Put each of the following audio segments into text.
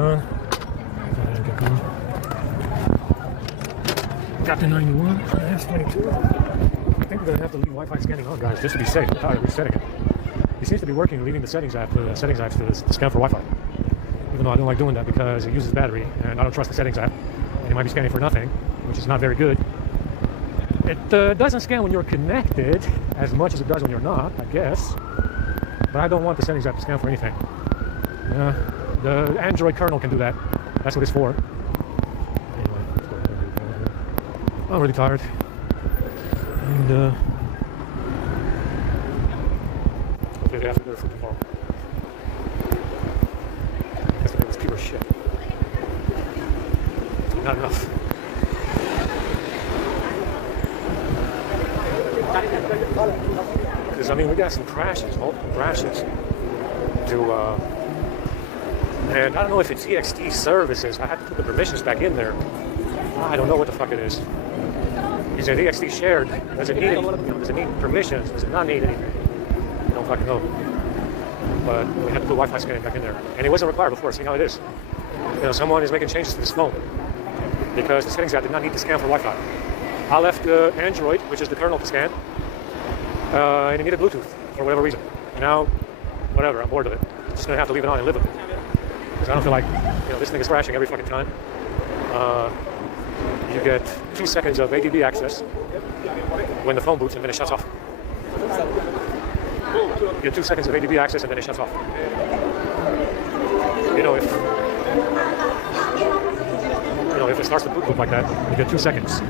done. Got the 91, S22. I think we're gonna have to leave Wi-Fi scanning on, guys, just to be safe. I'm tired of resetting it. It seems to be working, leaving the settings app to scan for Wi-Fi. Even though I don't like doing that because it uses battery, and I don't trust the settings app. And it might be scanning for nothing, which is not very good. It doesn't scan when you're connected as much as it does when you're not, I guess. But I don't want the settings app to scan for anything. The Android kernel can do that. That's what it's for. Anyway, I'm really tired. And hopefully they have to go for tomorrow. Because it was pure shit. Not enough. Because I mean, we got some crashes, multiple crashes. And I don't know if it's EXT services. I had to put the permissions back in there. I don't know what the fuck it is. He said EXT shared. Does it need permissions? Does it not need anything? I don't fucking know. But we had to put Wi-Fi scanning back in there. And it wasn't required before. See how it is. You know, someone is making changes to this phone because the settings app did not need to scan for Wi-Fi. I left Android, which is the kernel, to scan, and it needed Bluetooth for whatever reason. And now, whatever, I'm bored of it. I'm just gonna have to leave it on and live with it. Because I don't feel like, you know, this thing is crashing every fucking time. You get 2 seconds of ADB access when the phone boots, and then it shuts off. You get 2 seconds of ADB access and then it shuts off. You know, if it starts to boot like that, you get 2 seconds.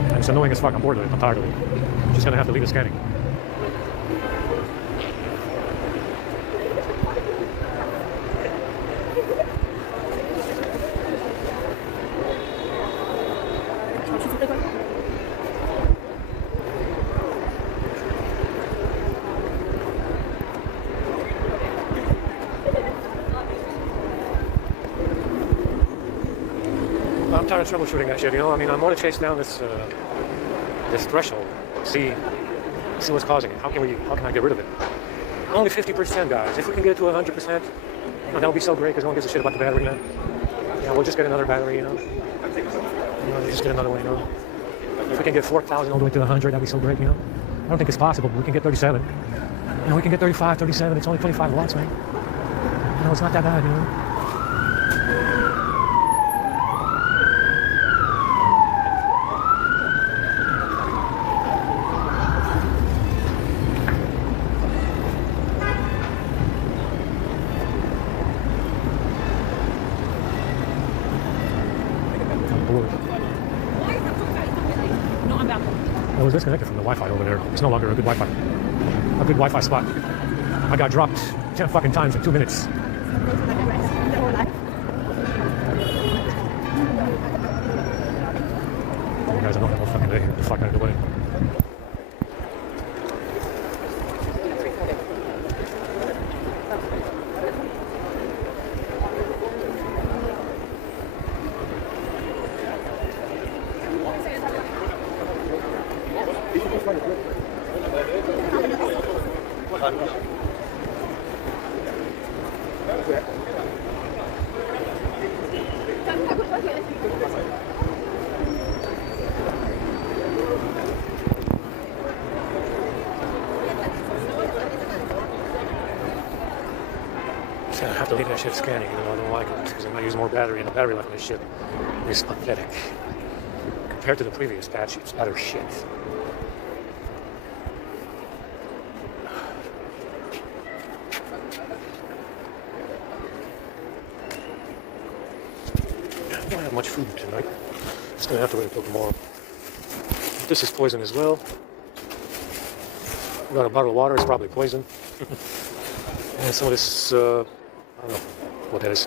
And it's annoying as fuck. I'm bored of it. I'm tired of it. I'm just gonna have to leave it scanning. I'm tired of troubleshooting that shit, you know? I mean, I want to chase down this threshold, see what's causing it. How can I get rid of it? Only 50%, guys. If we can get it to 100%, that would be so great because no one gives a shit about the battery, man. Yeah, we'll just get another battery, you know? Just get another one, you know? If we can get 4,000 all the way to 100, that'd be so great, you know? I don't think it's possible, but we can get 37. You know, we can get 35, 37. It's only 25 watts, man. You know, it's not that bad, you know? I was disconnected from the Wi-Fi over there. It's no longer a good Wi-Fi spot. I got dropped 10 fucking times in 2 minutes. Oh, guys, I don't have a fucking day here. Get the fuck out of the way. I have to leave that shit scanning, even though I don't like it, because I'm not using more battery, and the battery life on this shit is pathetic. Compared to the previous patch, it's utter shit. I don't have much food tonight. Just gonna have to wait until tomorrow. This is poison as well. Got a bottle of water, it's probably poison. And some of this, I don't know what that is.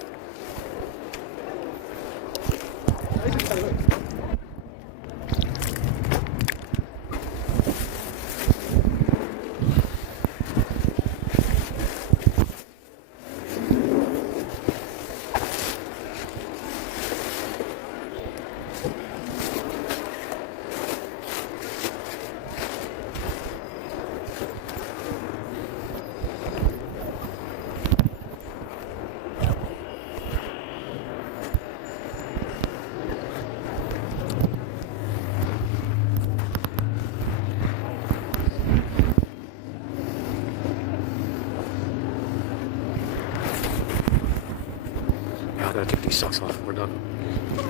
Kick these socks off. We're done.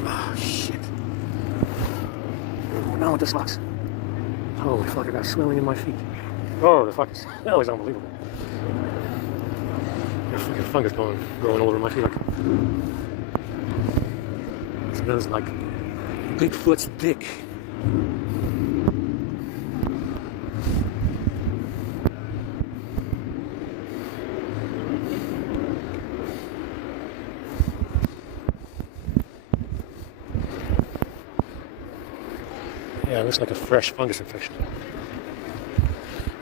Oh, shit. We're done with the socks. Holy fuck, I got swelling in my feet. Oh, the fucking smell is unbelievable. Got fucking fungus growing all over my feet. Like, it smells like Bigfoot's dick. Yeah, it looks like a fresh fungus infection.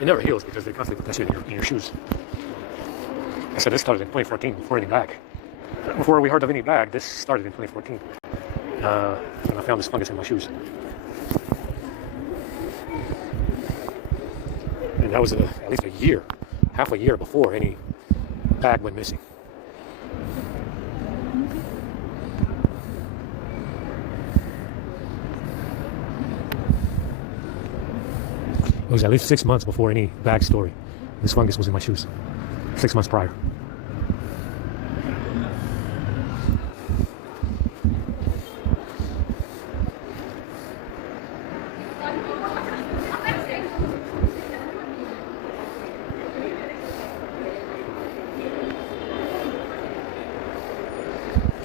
It never heals because they constantly put that shit in your shoes. I said this started in 2014 before any bag. Before we heard of any bag, this started in 2014. And I found this fungus in my shoes. And that was at least a year, half a year before any bag went missing. It was at least 6 months before any bag story. This fungus was in my shoes. 6 months prior.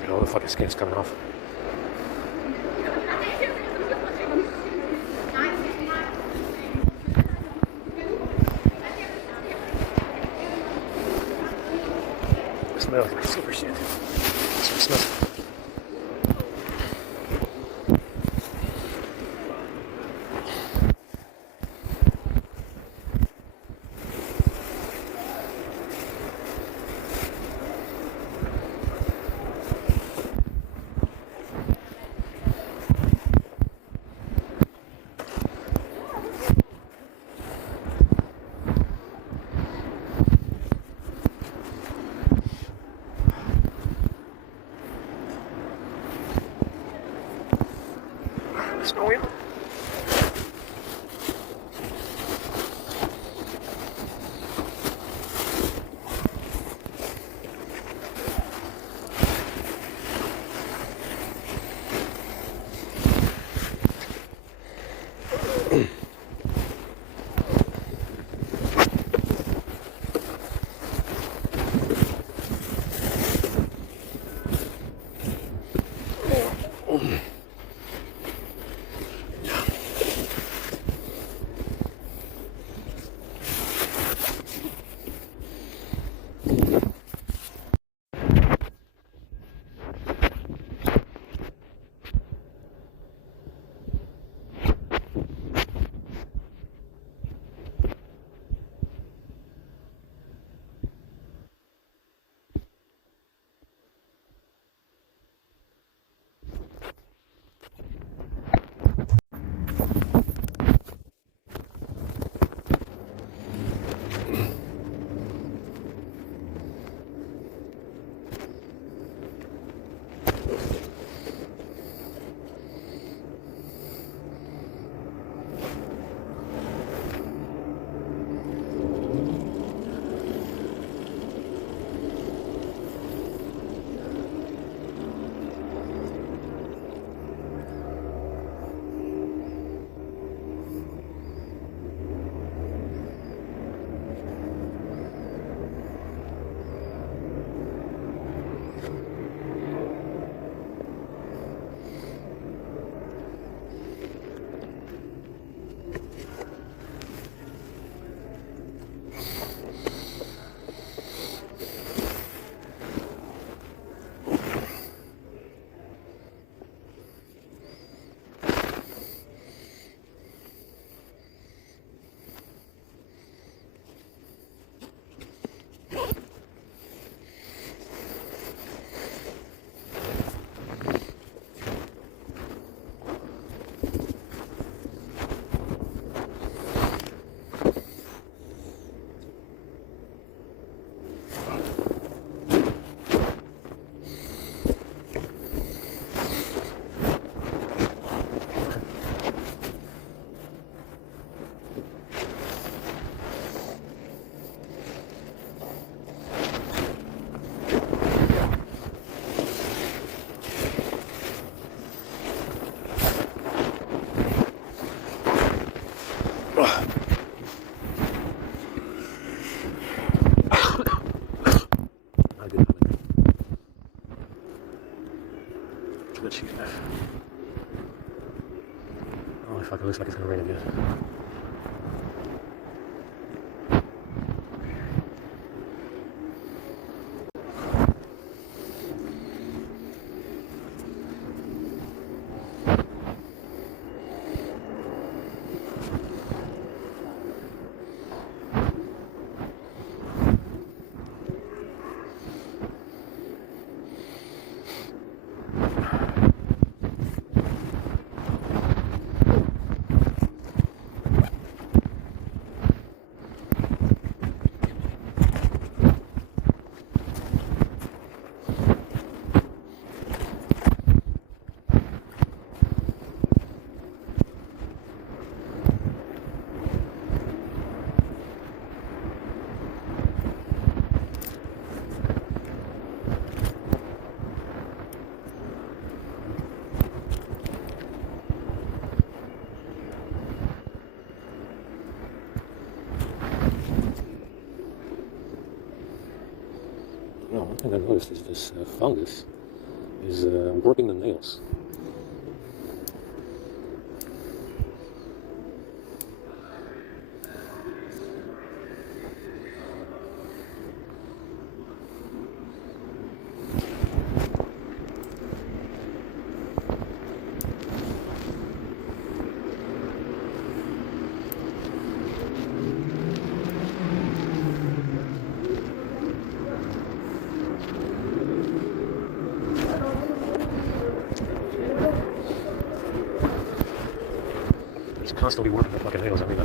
All the fucking skin's coming off. It smells like super shit. That's what it smells like. Jeez, man. Oh, fuck, it looks like it's gonna rain again. No, one thing I noticed is this fungus is warping the nails. Constantly working the fucking nails. I mean,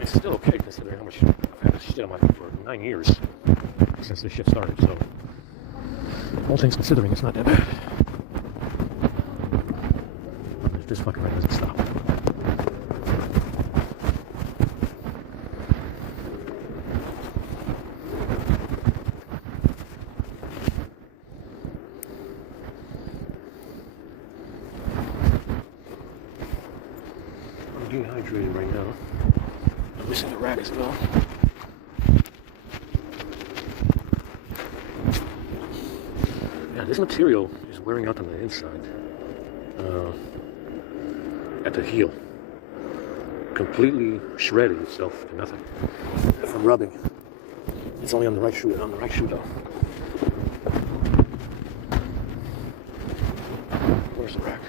it's still okay considering how much I've had this shit on my feet for 9 years since this shit started. So, all things considering, it's not that bad. This fucking rain doesn't stop. Dehydrated right now. I'm missing the rack as well. Yeah, this material is wearing out on the inside. At the heel. Completely shredded itself to nothing. From rubbing. It's only on the right shoe, though. Where's the rack?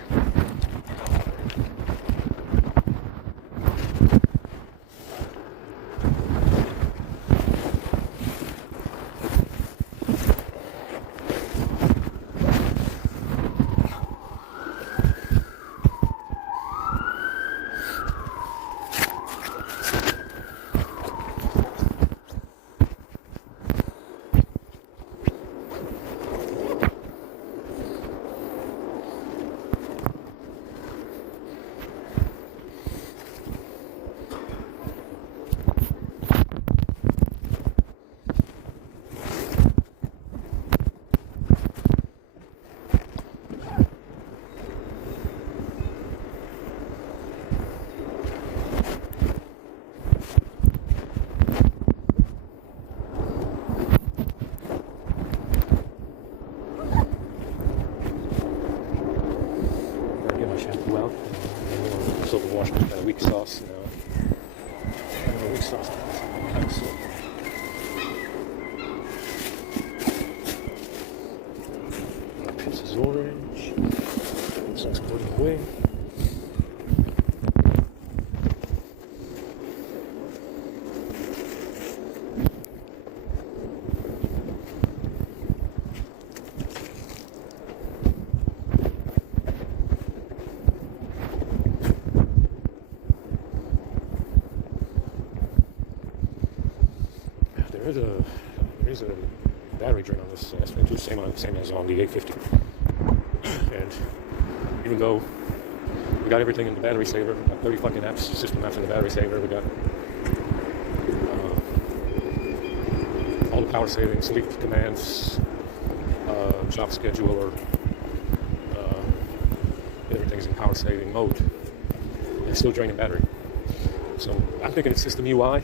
Well, soap and wash got a weak sauce now. A weak sauce. This is orange. This one's floating away. There's a battery drain on this S22, same as on the 850. And even though we got everything in the battery saver, we got 30 fucking apps, system apps in the battery saver, we got all the power saving, sleep commands, job scheduler, everything's in power saving mode. It's still draining battery. So I'm thinking it's system UI.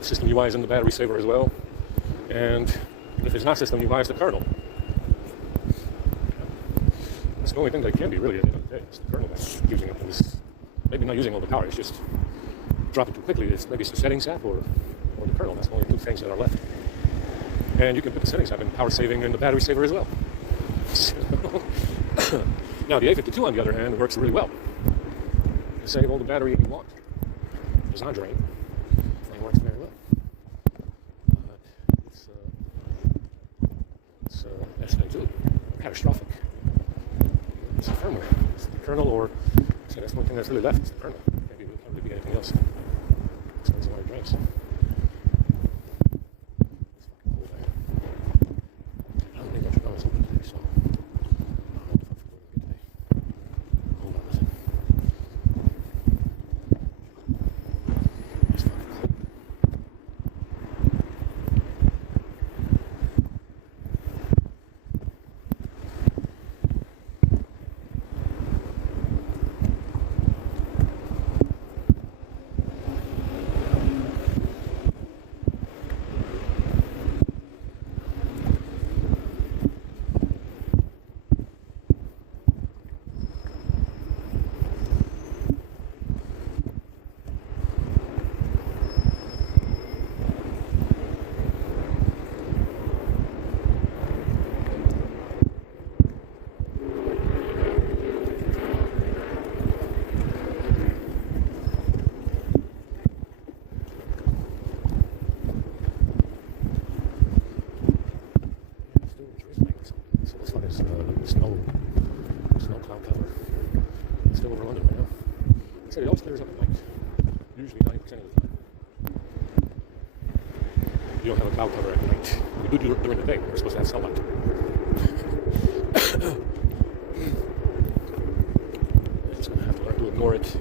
System UI is in the battery saver as well, and if it's not system UI, it's the kernel. That's the only thing that it can be really at the end of the day. It's the kernel that's using up this, maybe not using all the power, it's just dropping too quickly. Maybe it's the settings app or the kernel. That's the only two things that are left. And you can put the settings app in power saving and the battery saver as well. Now the A52 on the other hand works really well. You save all the battery you want. It does not drain. It works very well. It's SA2. Catastrophic. It's the firmware. It's the kernel, or so that's one thing that's really left. It's the kernel. Can't really be anything else. That's why it drains. I don't think I should know it's open today, so hold on a second. It's fucking cold. Snow cloud cover. It's still over London right now. I said it always clears up at night. Usually 90% of the time. You don't have a cloud cover at night. We do during the day when we're supposed to have sunlight. You're just going to have to learn to ignore it.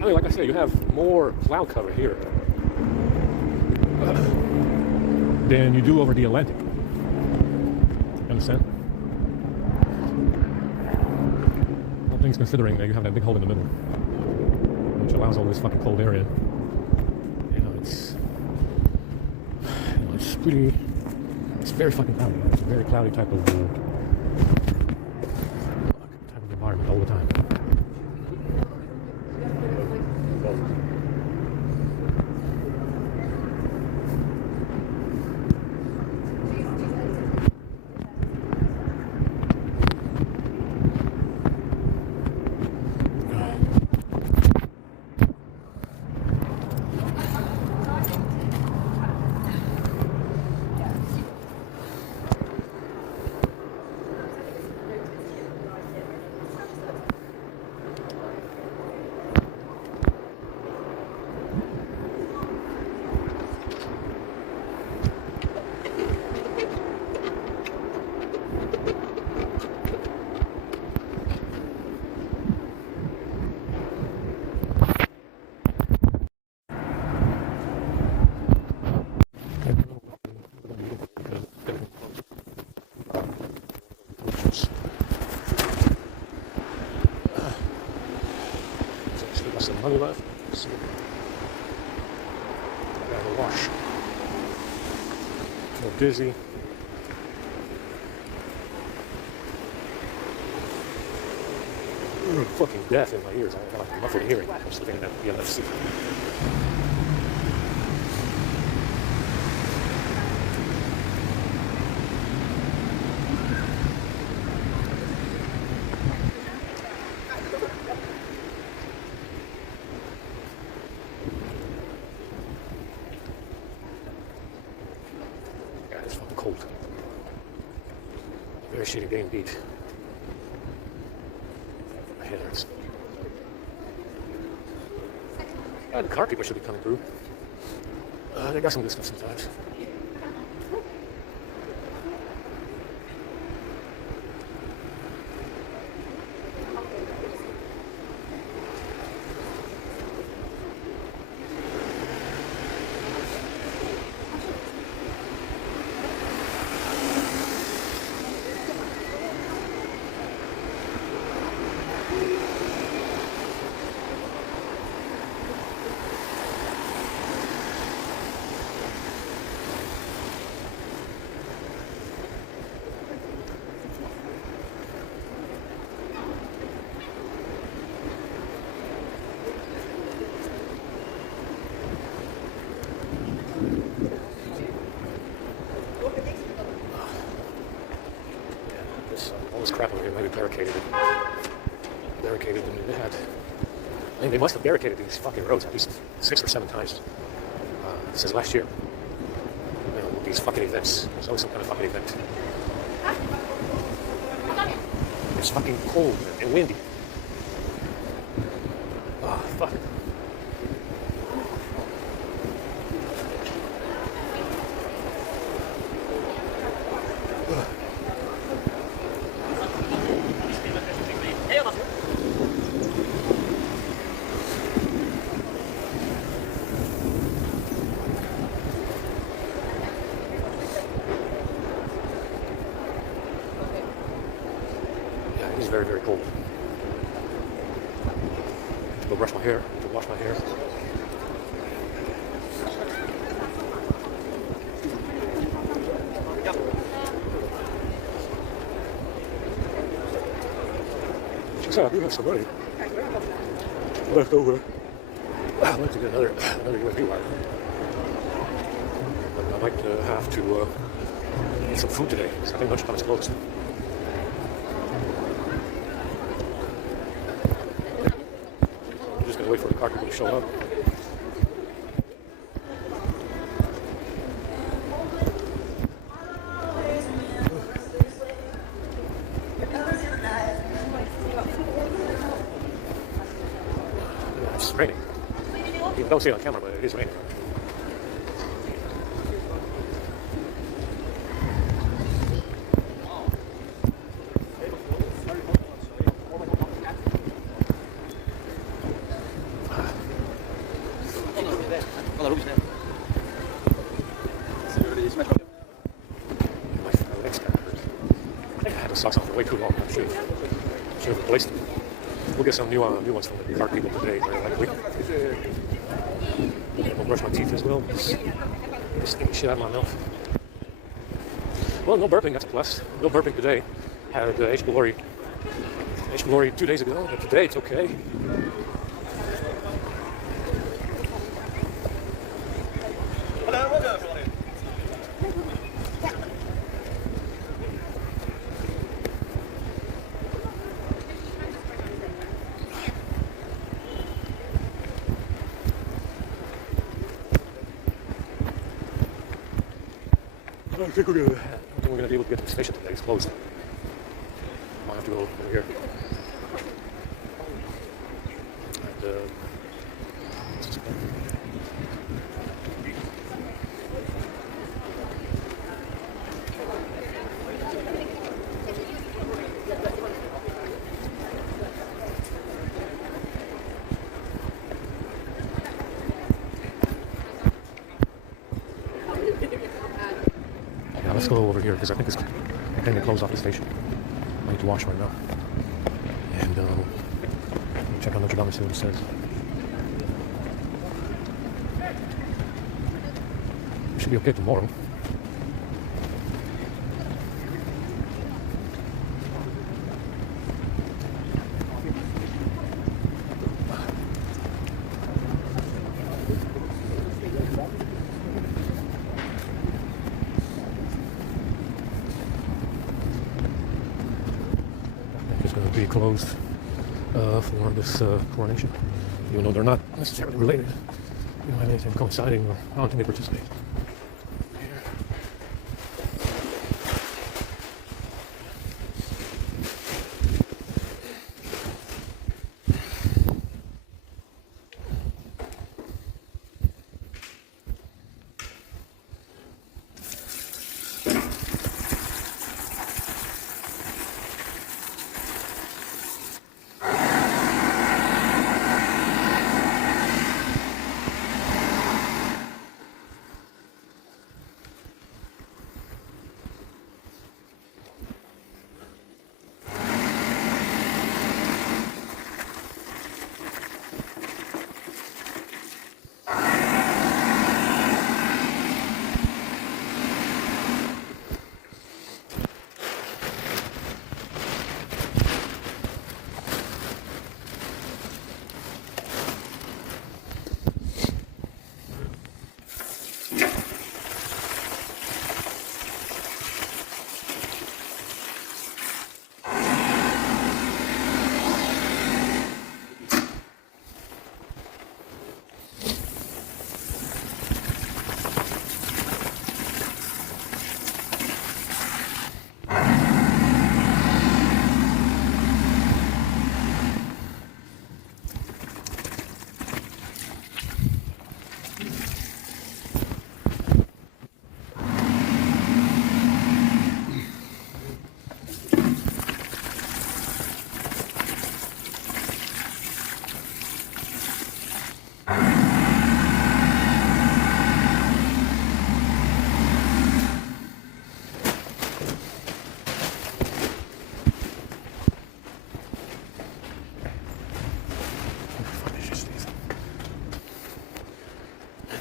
I mean, like I said, you have more cloud cover here than you do over the Atlantic. You understand? All things considering that you have that big hole in the middle, which allows all this fucking cold air in. It's pretty. It's very fucking cloudy. It's a very cloudy type of environment all the time. Some money left. So, I gotta go wash. A little dizzy. Fucking deaf in my ears. I got like muffled hearing. I'm just looking at that ELFC. It's fucking cold. Very shitty day indeed. My head hurts. The car people should be coming through. They got some good stuff sometimes. maybe barricaded it. Barricaded them. They had. I mean, they must have barricaded these fucking roads at least 6 or 7 times since last year. You know, with these fucking events. There's always some kind of fucking event. It's fucking cold and windy. Oh, fuck. It's very, very cold. To go brush my hair, to wash my hair. She said, I do have some money left over. I'd like to get another USB wire. But I might have to eat some food today, because I think lunchtime is closed. Wait for the car people to show up. It's raining. You don't see it on camera, but it is raining. Socks off for way too long. I should have replaced them. We'll get some new ones from the car people today, very likely. I'll brush my teeth as well. Just stinking shit out of my mouth. Well, no burping, that's a plus. No burping today. Had H. pylori 2 days ago, but today it's okay. I think we're gonna be able to get to the station today. It's closed. Might have to go over here. And let's go over here because I think they closed off the station. I need to wash right now. And check on Notre Dame and see what it says. Should be okay tomorrow. Going to be closed for this coronation, even though they're not necessarily related. You don't have anything coinciding, or I don't think they participate.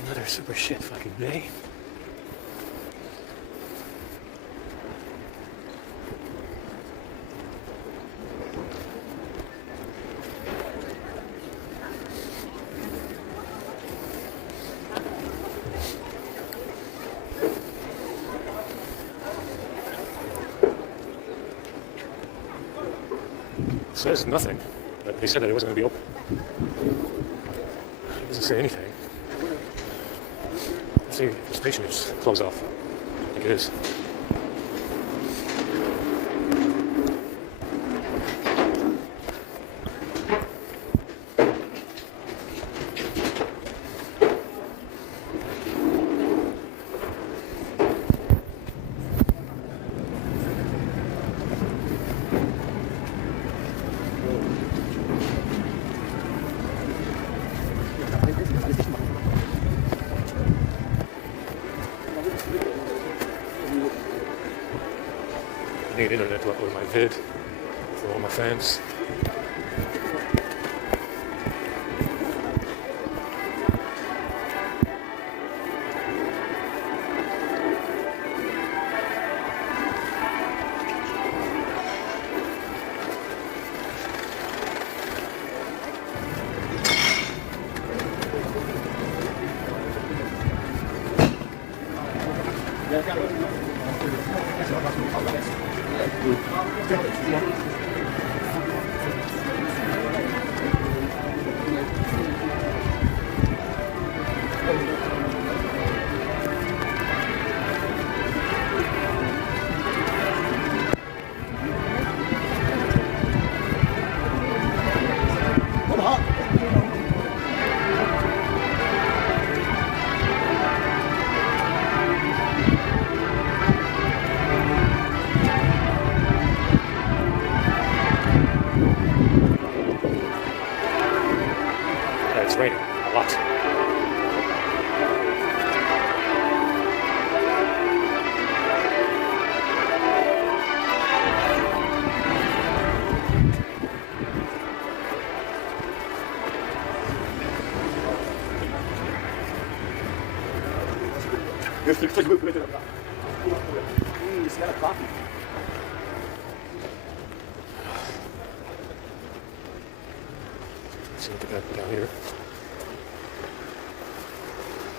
Another super shit fucking day. It says nothing, but they said that it wasn't going to be open. It doesn't say anything. Let's see if the station is closed off. I think it is. I need internet to upload my vid for all my fans. It's raining a lot. Let's look at that down here.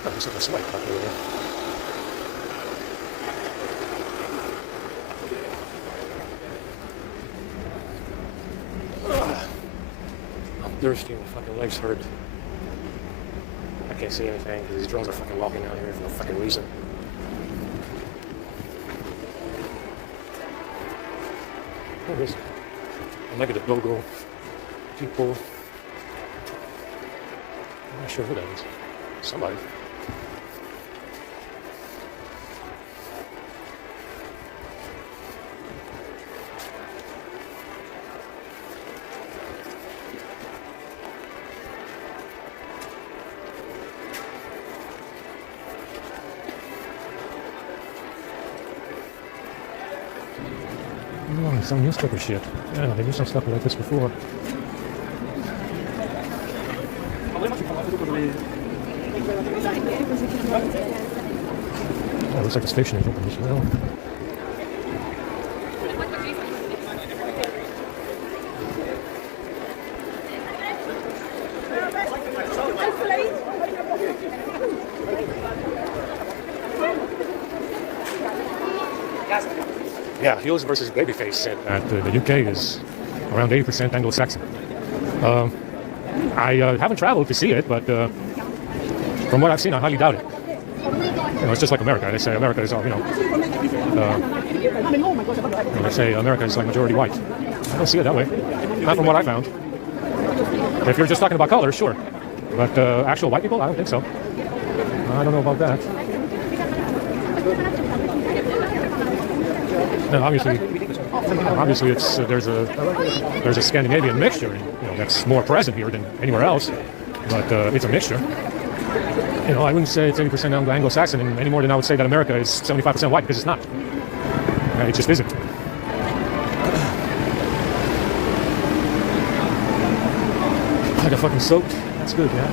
Oh, there's a slight pop over there. I'm thirsty and my fucking legs hurt. I can't see anything because these drones are fucking walking down here for no fucking reason. There is a negative logo. People. I'm not sure who that is. Somebody. Oh, some newspaper shit. Yeah, they do some stuff like this before. Oh, looks like the station is open as well. Yeah, Heels versus Babyface said that the UK is around 80% Anglo-Saxon. I haven't traveled to see it, but from what I've seen, I highly doubt it. You know, it's just like America. They say America is all, they say America is like majority white. I don't see it that way. Not from what I found. If you're just talking about color, sure. But actual white people, I don't think so. I don't know about that. No, obviously, it's there's a Scandinavian mixture, and, that's more present here than anywhere else. But it's a mixture. I wouldn't say it's 80% Anglo-Saxon any more than I would say that America is 75% white, because it's not. It just isn't. I got fucking soaked. That's good, yeah.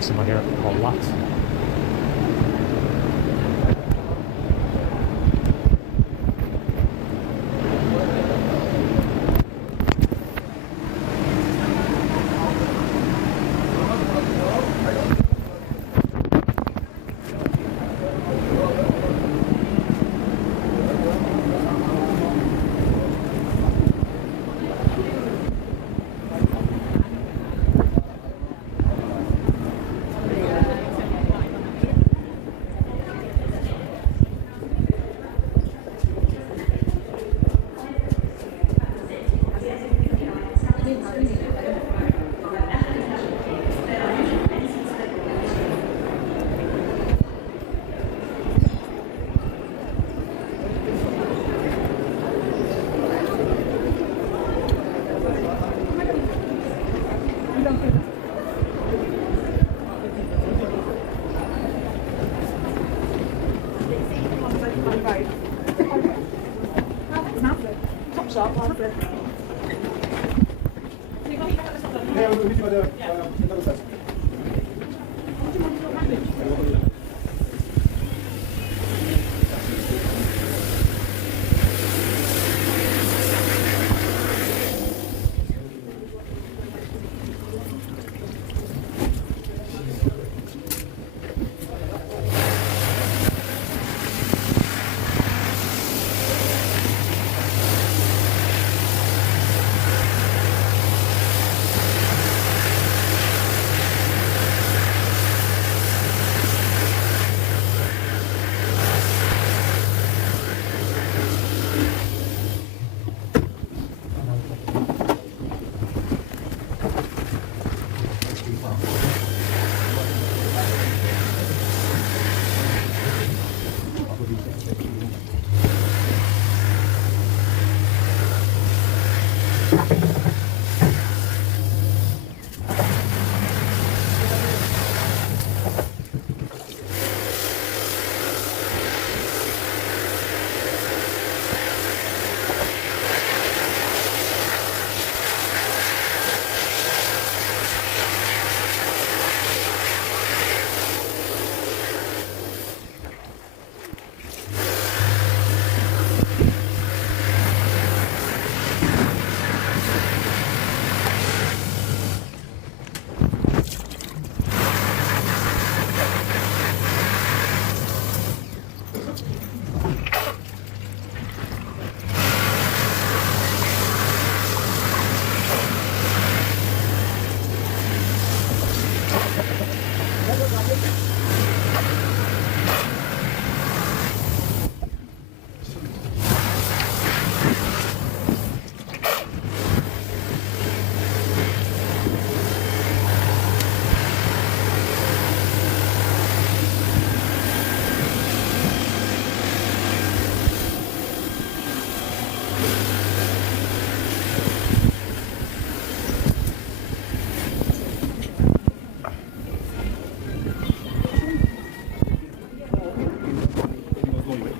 greasing my hair a lot.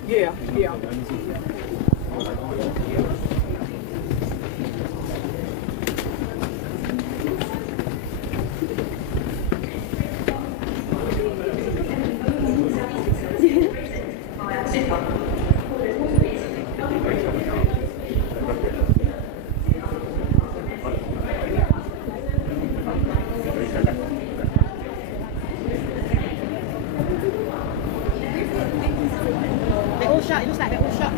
Yeah, yeah. They're all shut. It looks like they're all shut.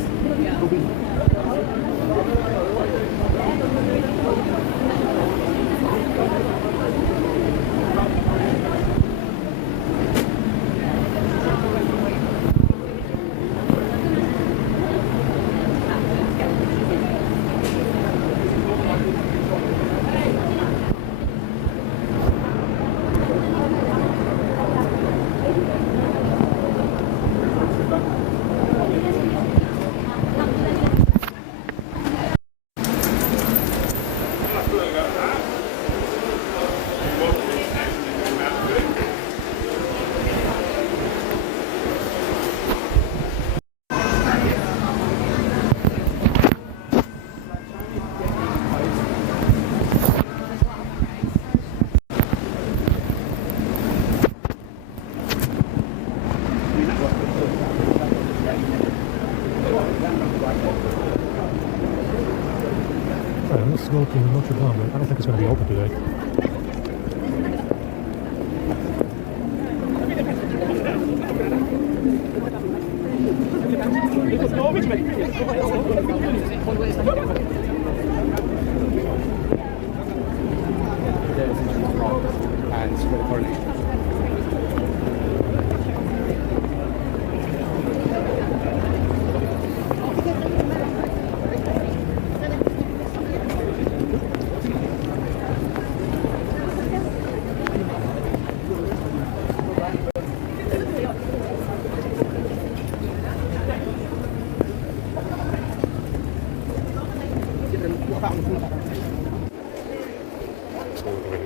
Alright, let's go to Notre Dame, but I don't think it's going to be open today.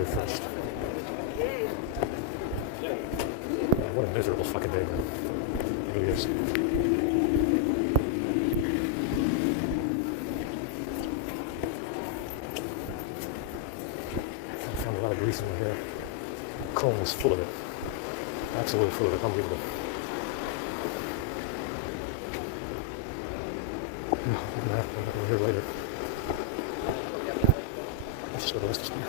First. What a miserable fucking day, man. It really is. I found a lot of grease in my hair. Comb was full of it. Absolutely full of it. Unbelievable. I'm gonna have to go here later. Let's just go to the rest of the store.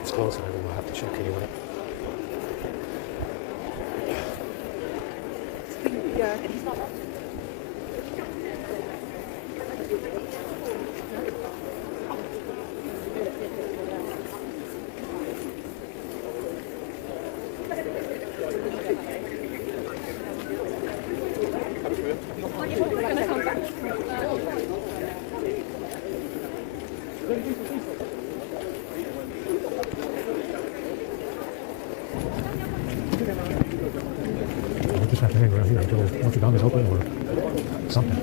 It's close, and I will have to check anyway. We just have to hang around here until Notre Dame is open or something.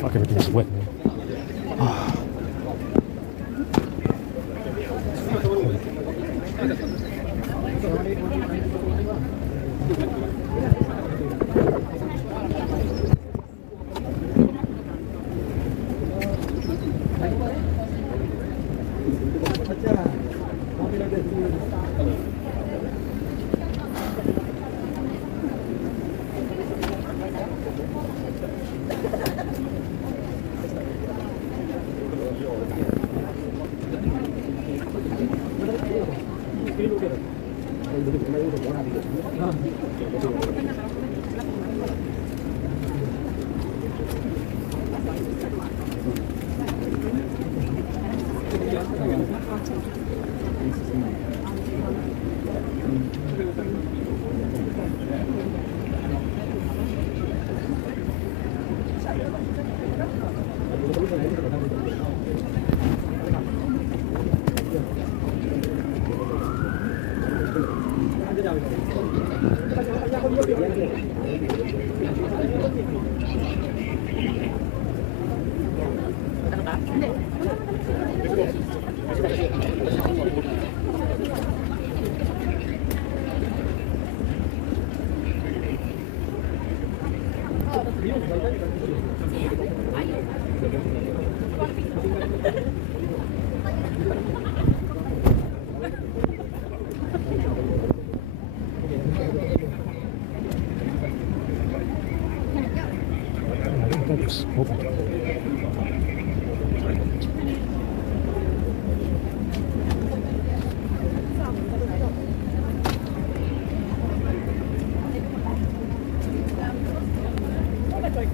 Fuck, everything's wet, man. That was open. Okay.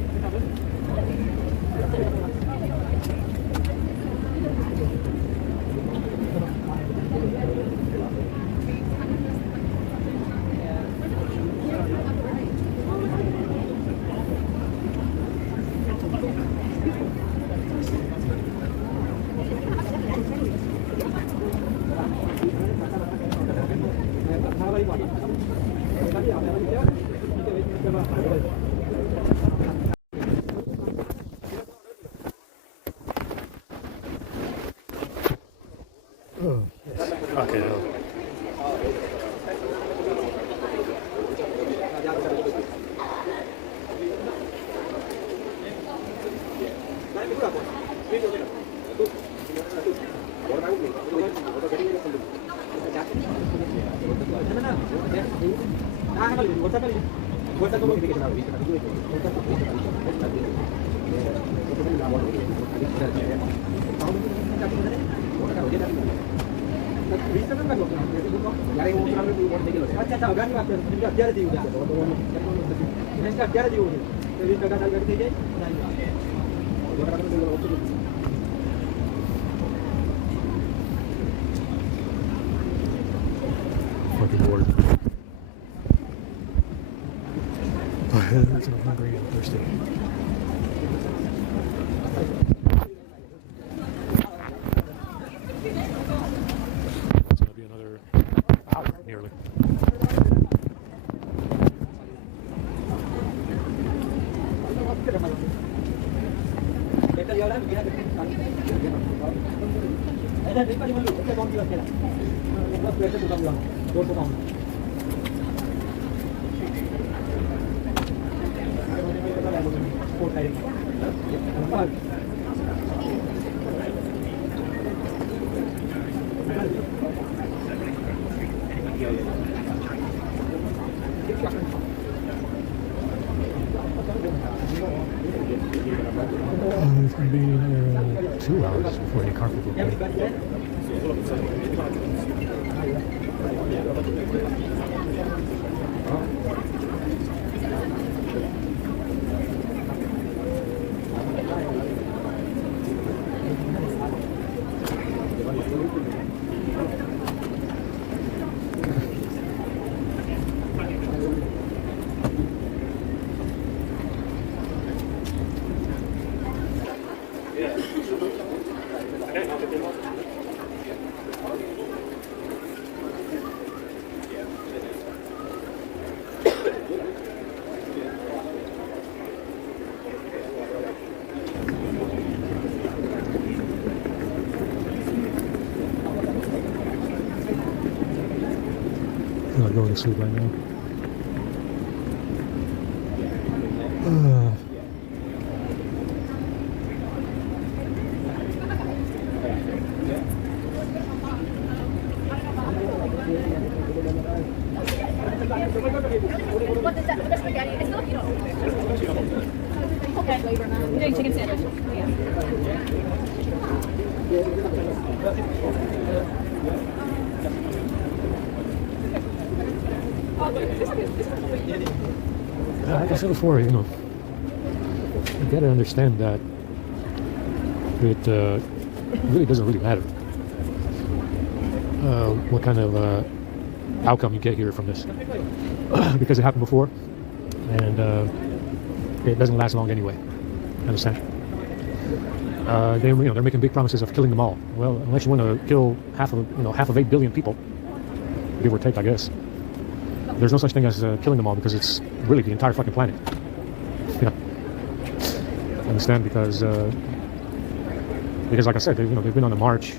Fucking bored. I'm hungry and thirsty. It's gonna be another hour nearly. It's going to be 2 hours before any car people come. I'm not going to sleep right now. What is that? What is spaghetti? It's Filipino. Okay. I'm doing chicken sandwich. Like I said before, you gotta understand that it really doesn't really matter what kind of outcome you get here from this, because it happened before, and it doesn't last long anyway. Understand? They're making big promises of killing them all. Well, unless you want to kill half of 8 billion people, give or take, I guess. There's no such thing as killing them all because it's really the entire fucking planet. You know, understand? Because like I said, they've been on a march.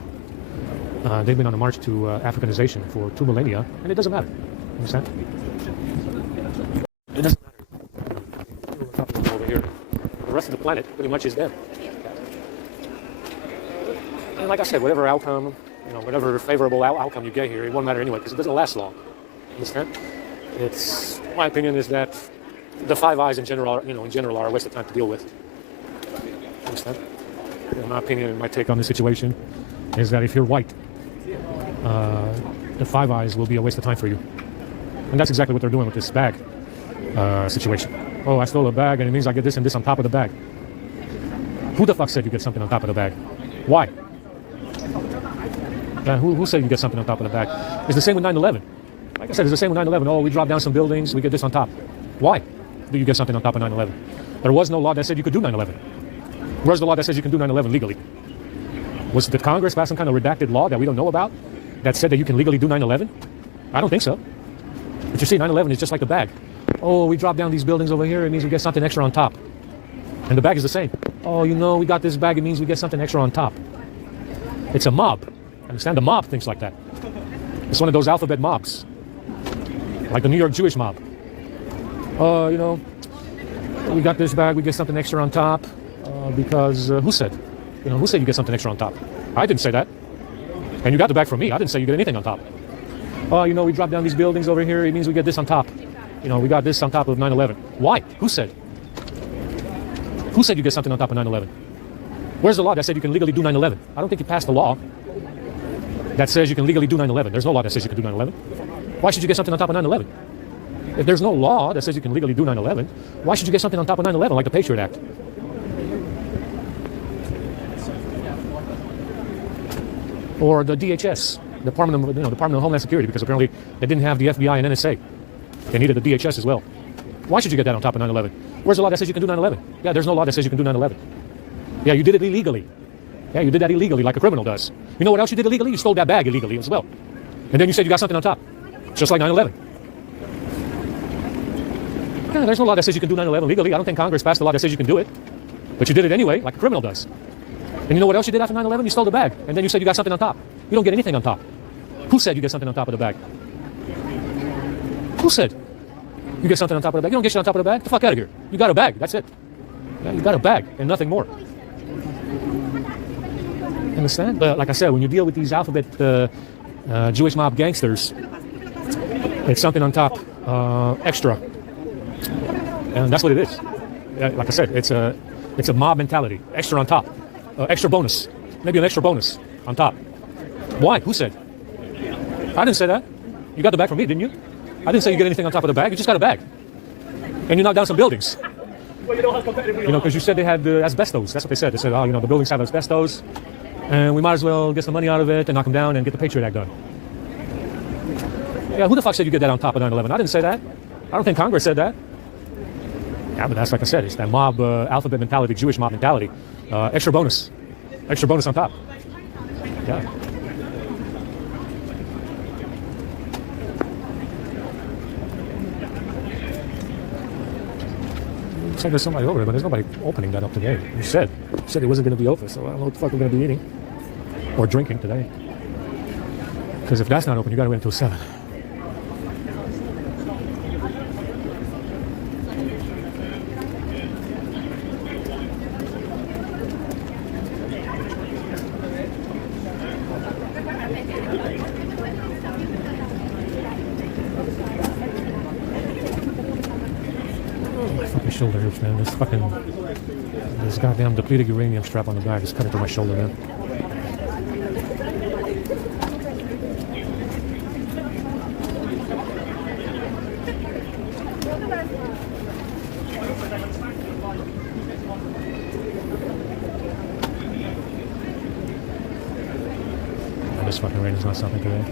They've been on a march to Africanization for 2 millennia, and it doesn't matter. Understand? It doesn't matter. Over here, the rest of the planet pretty much is them. And like I said, whatever outcome, whatever favorable outcome you get here, it won't matter anyway because it doesn't last long. Understand? My opinion is that the Five Eyes in general are a waste of time to deal with. Understand? In my opinion, my take on the situation is that if you're white, the Five Eyes will be a waste of time for you. And that's exactly what they're doing with this bag situation. Oh, I stole a bag and it means I get this and this on top of the bag. Who the fuck said you get something on top of the bag? Why? Who said you get something on top of the bag? It's the same with 9/11. Like I said, it's the same with 9/11. Oh, we drop down some buildings, we get this on top. Why do you get something on top of 9/11? There was no law that said you could do 9/11. Where's the law that says you can do 9/11 legally? Did Congress pass some kind of redacted law that we don't know about that said that you can legally do 9/11? I don't think so. But you see, 9/11 is just like the bag. Oh, we drop down these buildings over here, it means we get something extra on top. And the bag is the same. Oh, we got this bag, it means we get something extra on top. It's a mob. Understand? The mob thinks like that. It's one of those alphabet mobs. Like the New York Jewish mob. We got this bag, we get something extra on top. Because who said? Who said you get something extra on top? I didn't say that. And you got the bag from me. I didn't say you get anything on top. We drop down these buildings over here, it means we get this on top. We got this on top of 9/11. Why? Who said? Who said you get something on top of 9/11? Where's the law that said you can legally do 9/11? I don't think you passed a law that says you can legally do 9/11. There's no law that says you can do 9/11. Why should you get something on top of 9/11? If there's no law that says you can legally do 9/11, why should you get something on top of 9/11 like the Patriot Act? Or the DHS, Department of Homeland Security, because apparently they didn't have the FBI and NSA. They needed the DHS as well. Why should you get that on top of 9/11? Where's the law that says you can do 9/11? Yeah, there's no law that says you can do 9/11. Yeah, you did it illegally. Yeah, you did that illegally like a criminal does. You know what else you did illegally? You stole that bag illegally as well. And then you said you got something on top. Just like 9/11. Yeah, there's no law that says you can do 9/11 legally. I don't think Congress passed a law that says you can do it. But you did it anyway, like a criminal does. And you know what else you did after 9/11? You stole the bag. And then you said you got something on top. You don't get anything on top. Who said you get something on top of the bag? Who said you get something on top of the bag? You don't get shit on top of the bag? Get the fuck out of here. You got a bag. That's it. Yeah, you got a bag and nothing more. Understand? But like I said, when you deal with these alphabet Jewish mob gangsters, it's something on top, extra. And that's what it is. Like I said, it's a mob mentality. Extra on top. Extra bonus. Maybe an extra bonus on top. Why? Who said? I didn't say that. You got the bag from me, didn't you? I didn't say you get anything on top of the bag. You just got a bag. And you knocked down some buildings. Because you said they had asbestos. That's what they said. They said, the buildings have asbestos. And we might as well get some money out of it and knock them down and get the Patriot Act done. Yeah, who the fuck said you get that on top of 9/11? I didn't say that. I don't think Congress said that. Yeah, but that's like I said. It's that mob alphabet mentality, Jewish mob mentality. Extra bonus. Extra bonus on top. Yeah. Looks like there's somebody over there, but there's nobody opening that up today. You said it wasn't going to be open, so I don't know what the fuck we're going to be eating or drinking today. Because if that's not open, you got to wait until 7. Shoulder hurts, man. This goddamn depleted uranium strap on the bag is cutting through my shoulder, man. This fucking rain is not stopping today.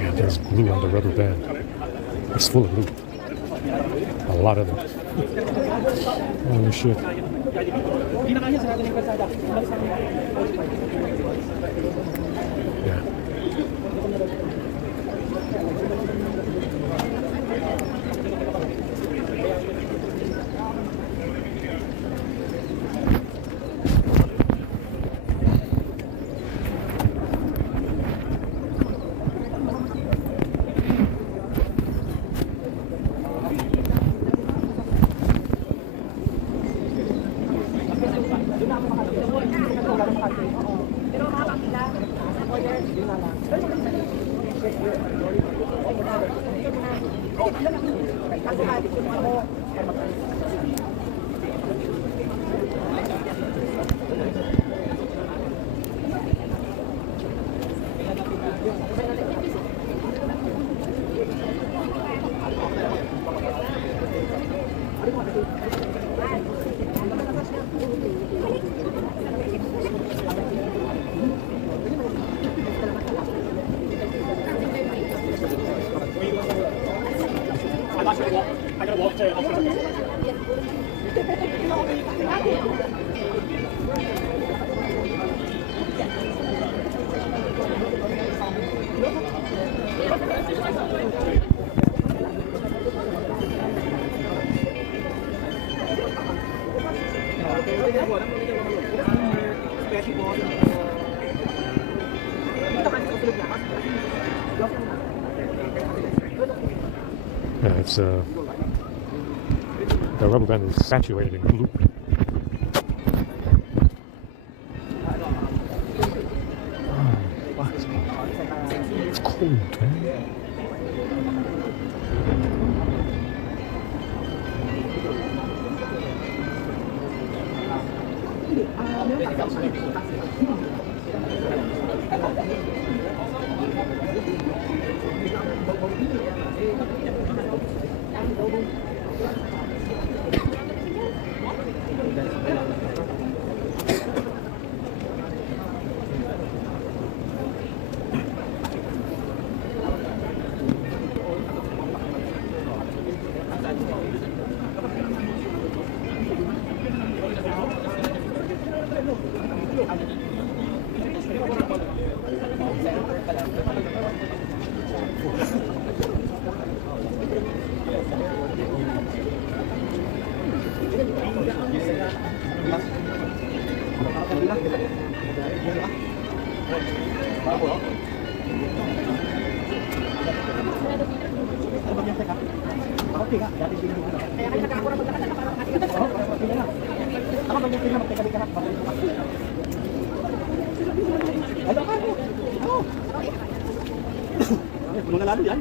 Yeah, there's glue on the rubber band. It's full of glue. A lot of it. Holy shit. Yeah. Yeah, it's the rubber band is saturated in glue. It's cold, man. Puno na lalo yan.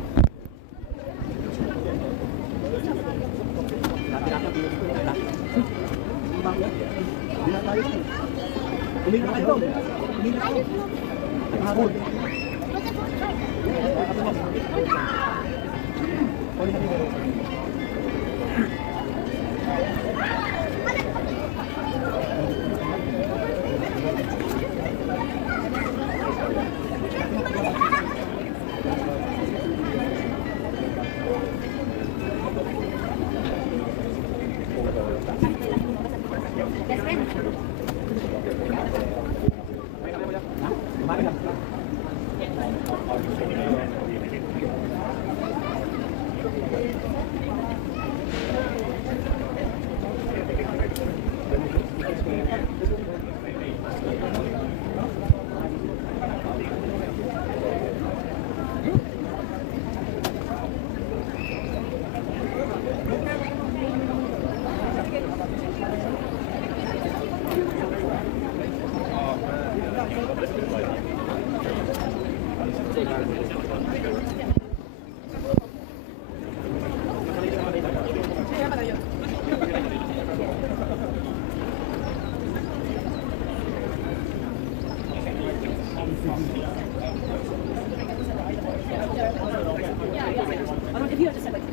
If you have to say like,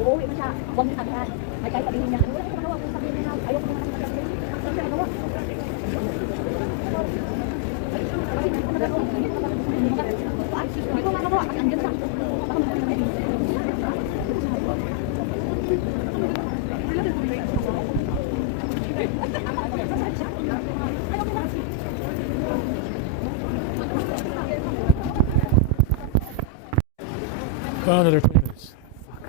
uuwi mo siya, huwag mo sabihan. Ay kahit sabihin niya, wala ko magawa, kung sabihin niya, ayaw ko naman sabihin. Ano siya nagawa? Hindi ko nga nagawa, kasi andyan siya. Another 20 minutes. Fuck.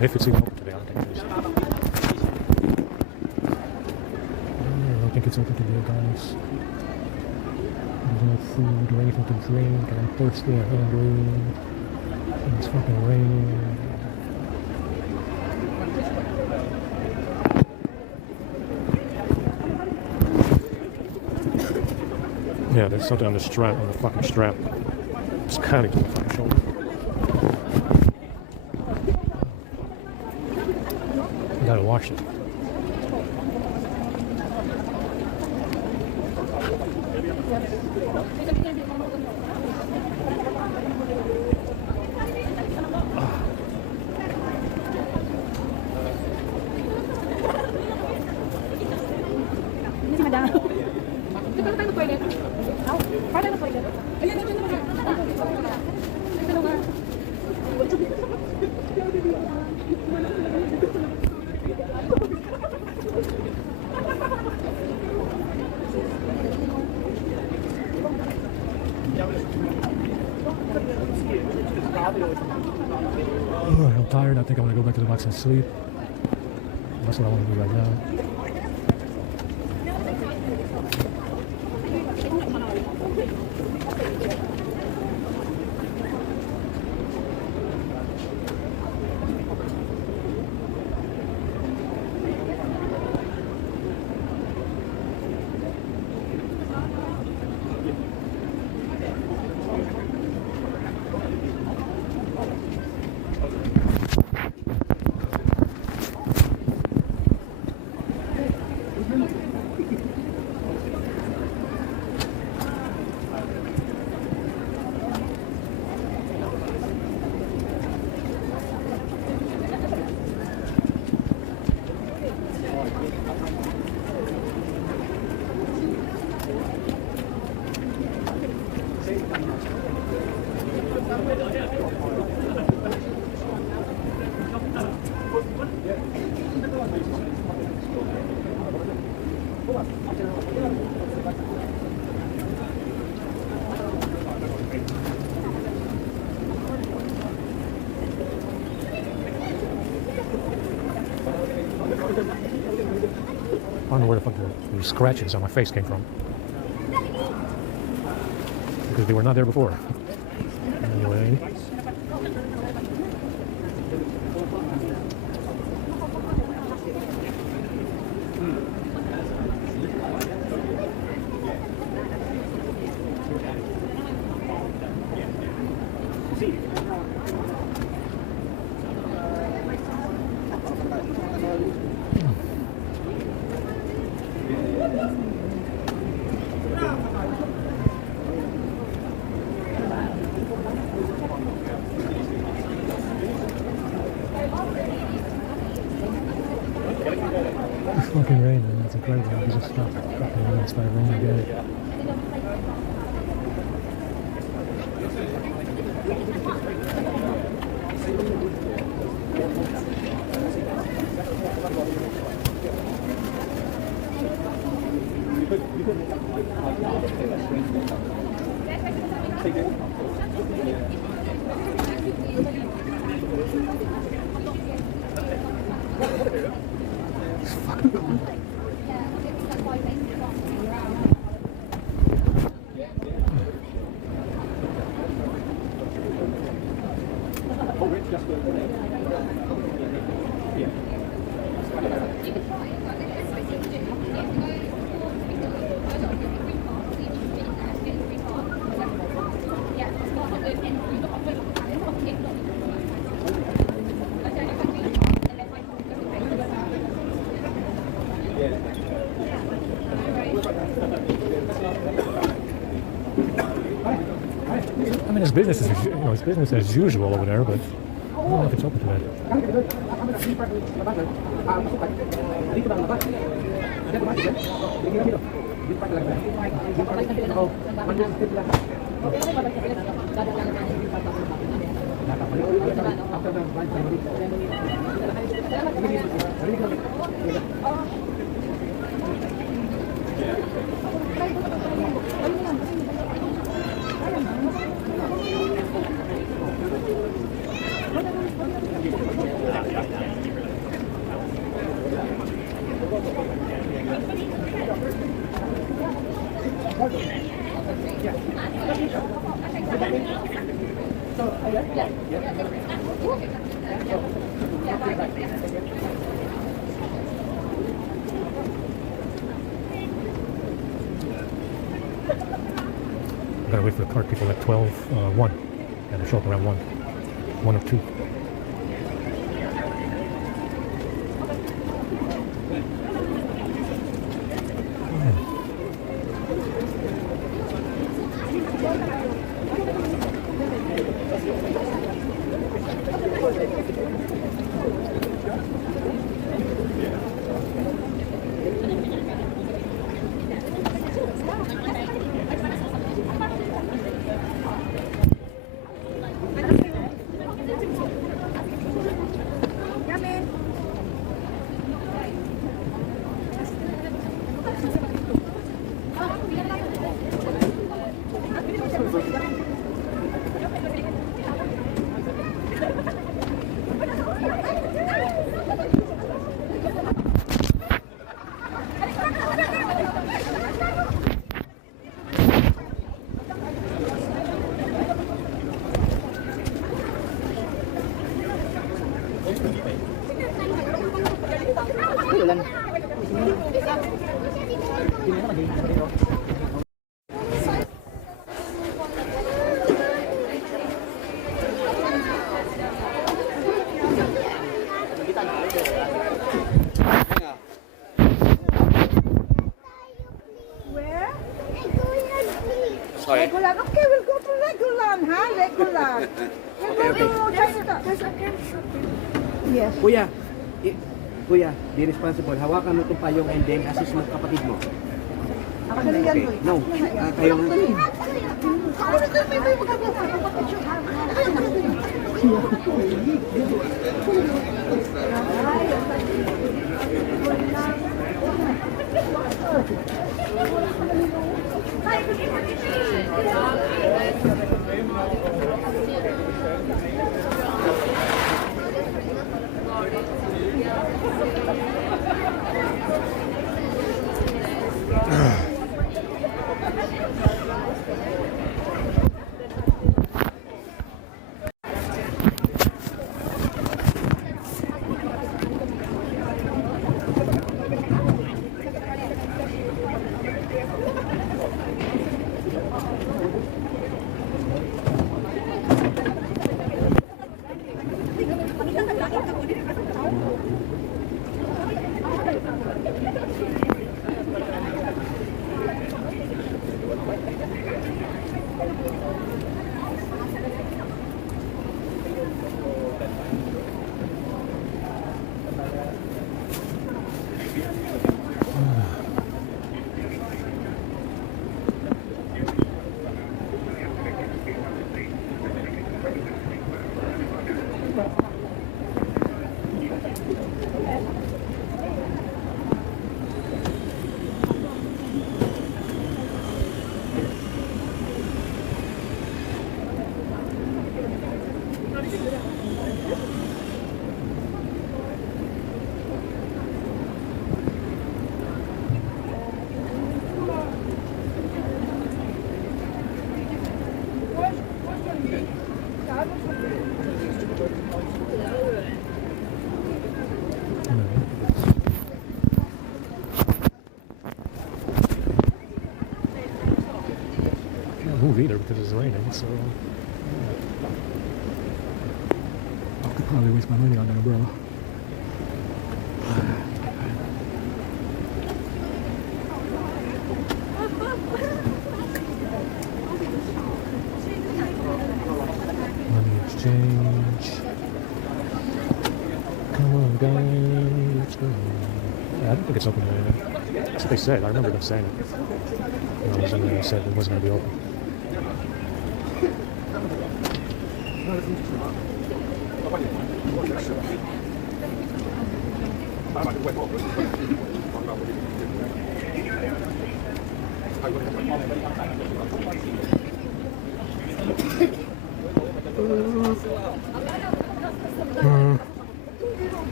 If it's even open today, I don't think it is. I don't think it's open today, guys. food or anything to drink, and I'm thirsty and hungry. And it's fucking raining. Yeah, there's something on the strap, on the fucking strap. It's kind of to my fucking shoulder. I gotta wash it. Oh, I'm tired. I think I'm gonna go back to the box and sleep. That's what I want to do right now. I don't know where the fuck the scratches on my face came from. Because they were not there before. Anyway. It's fucking raining, man. It's incredible. We just stopped fucking raining. It's started raining again. It's fucking cold. I mean, it's business as it's business as usual over there, but I don't know if it's open to that. I gotta wait for the cart people at 12, 1. And they'll show up around 1. 1 or 2. Sorry. Regular. Okay, we'll go to regular, huh? Regular. We'll go to Chinatown. There's a camp shopping. Yes. Kuya, kuya, be responsible. Hawakan mo itong payong and then assist mo kapatid mo. Ako na yan, Okay. boy. No. Kayo na. Ako na ito, may Can't move either because it's raining, so I could probably waste my money on an umbrella. Money exchange. Come on, guys, let's go. Yeah, I don't think it's open today. That's what they said. I remember them saying it. When I was in there, they said it wasn't going to be open.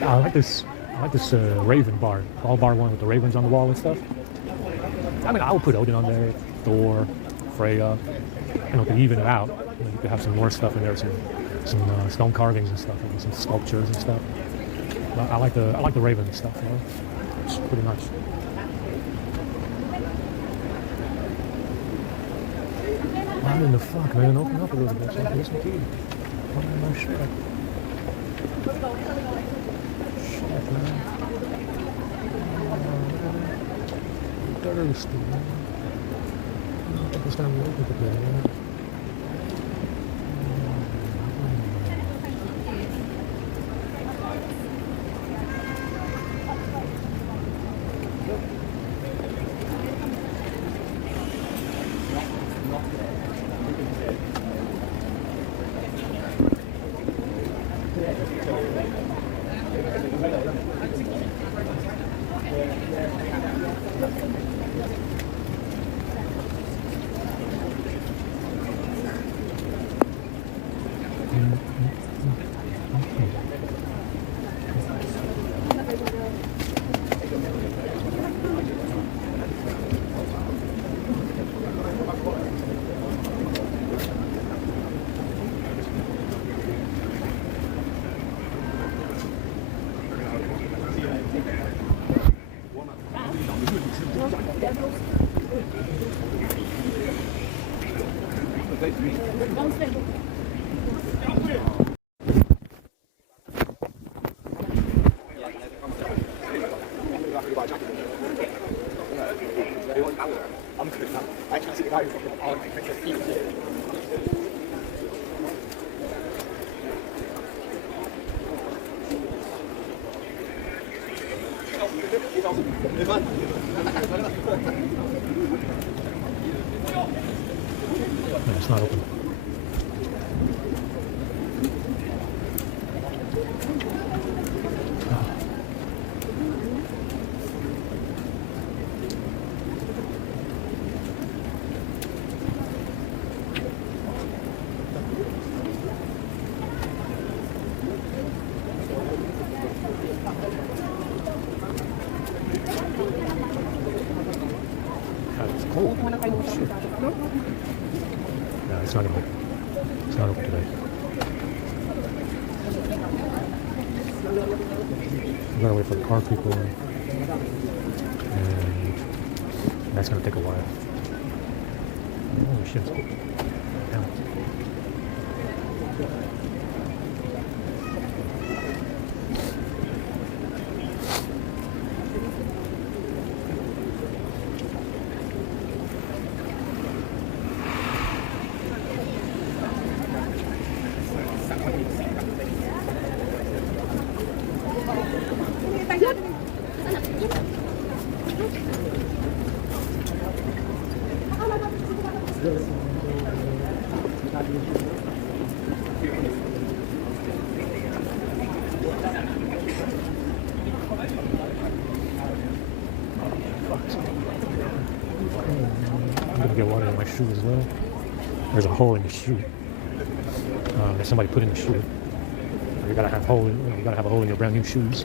I like this Raven bar, all bar one with the ravens on the wall and stuff. I mean, I would put Odin on there, Thor, Freya, to even it out. You could have some more stuff in there, some stone carvings and stuff, and some sculptures and stuff. But I like the Raven stuff. It's pretty nice. I'm in the fuck, man. Open up a little bit so I can get some tea. Oh, shit. Shit, man. Thirsty, man. I think it's time to open it again, man. No, it's not open. It's cold. Oh, shit. No, it's not open. It's not open today. We gotta wait for the car people, and that's gonna take a while. Oh shit, it's cool. Damn it. I'm gonna get water in my shoe as well. There's a hole in the shoe. That somebody put in the shoe. You gotta have a hole in your brand new shoes.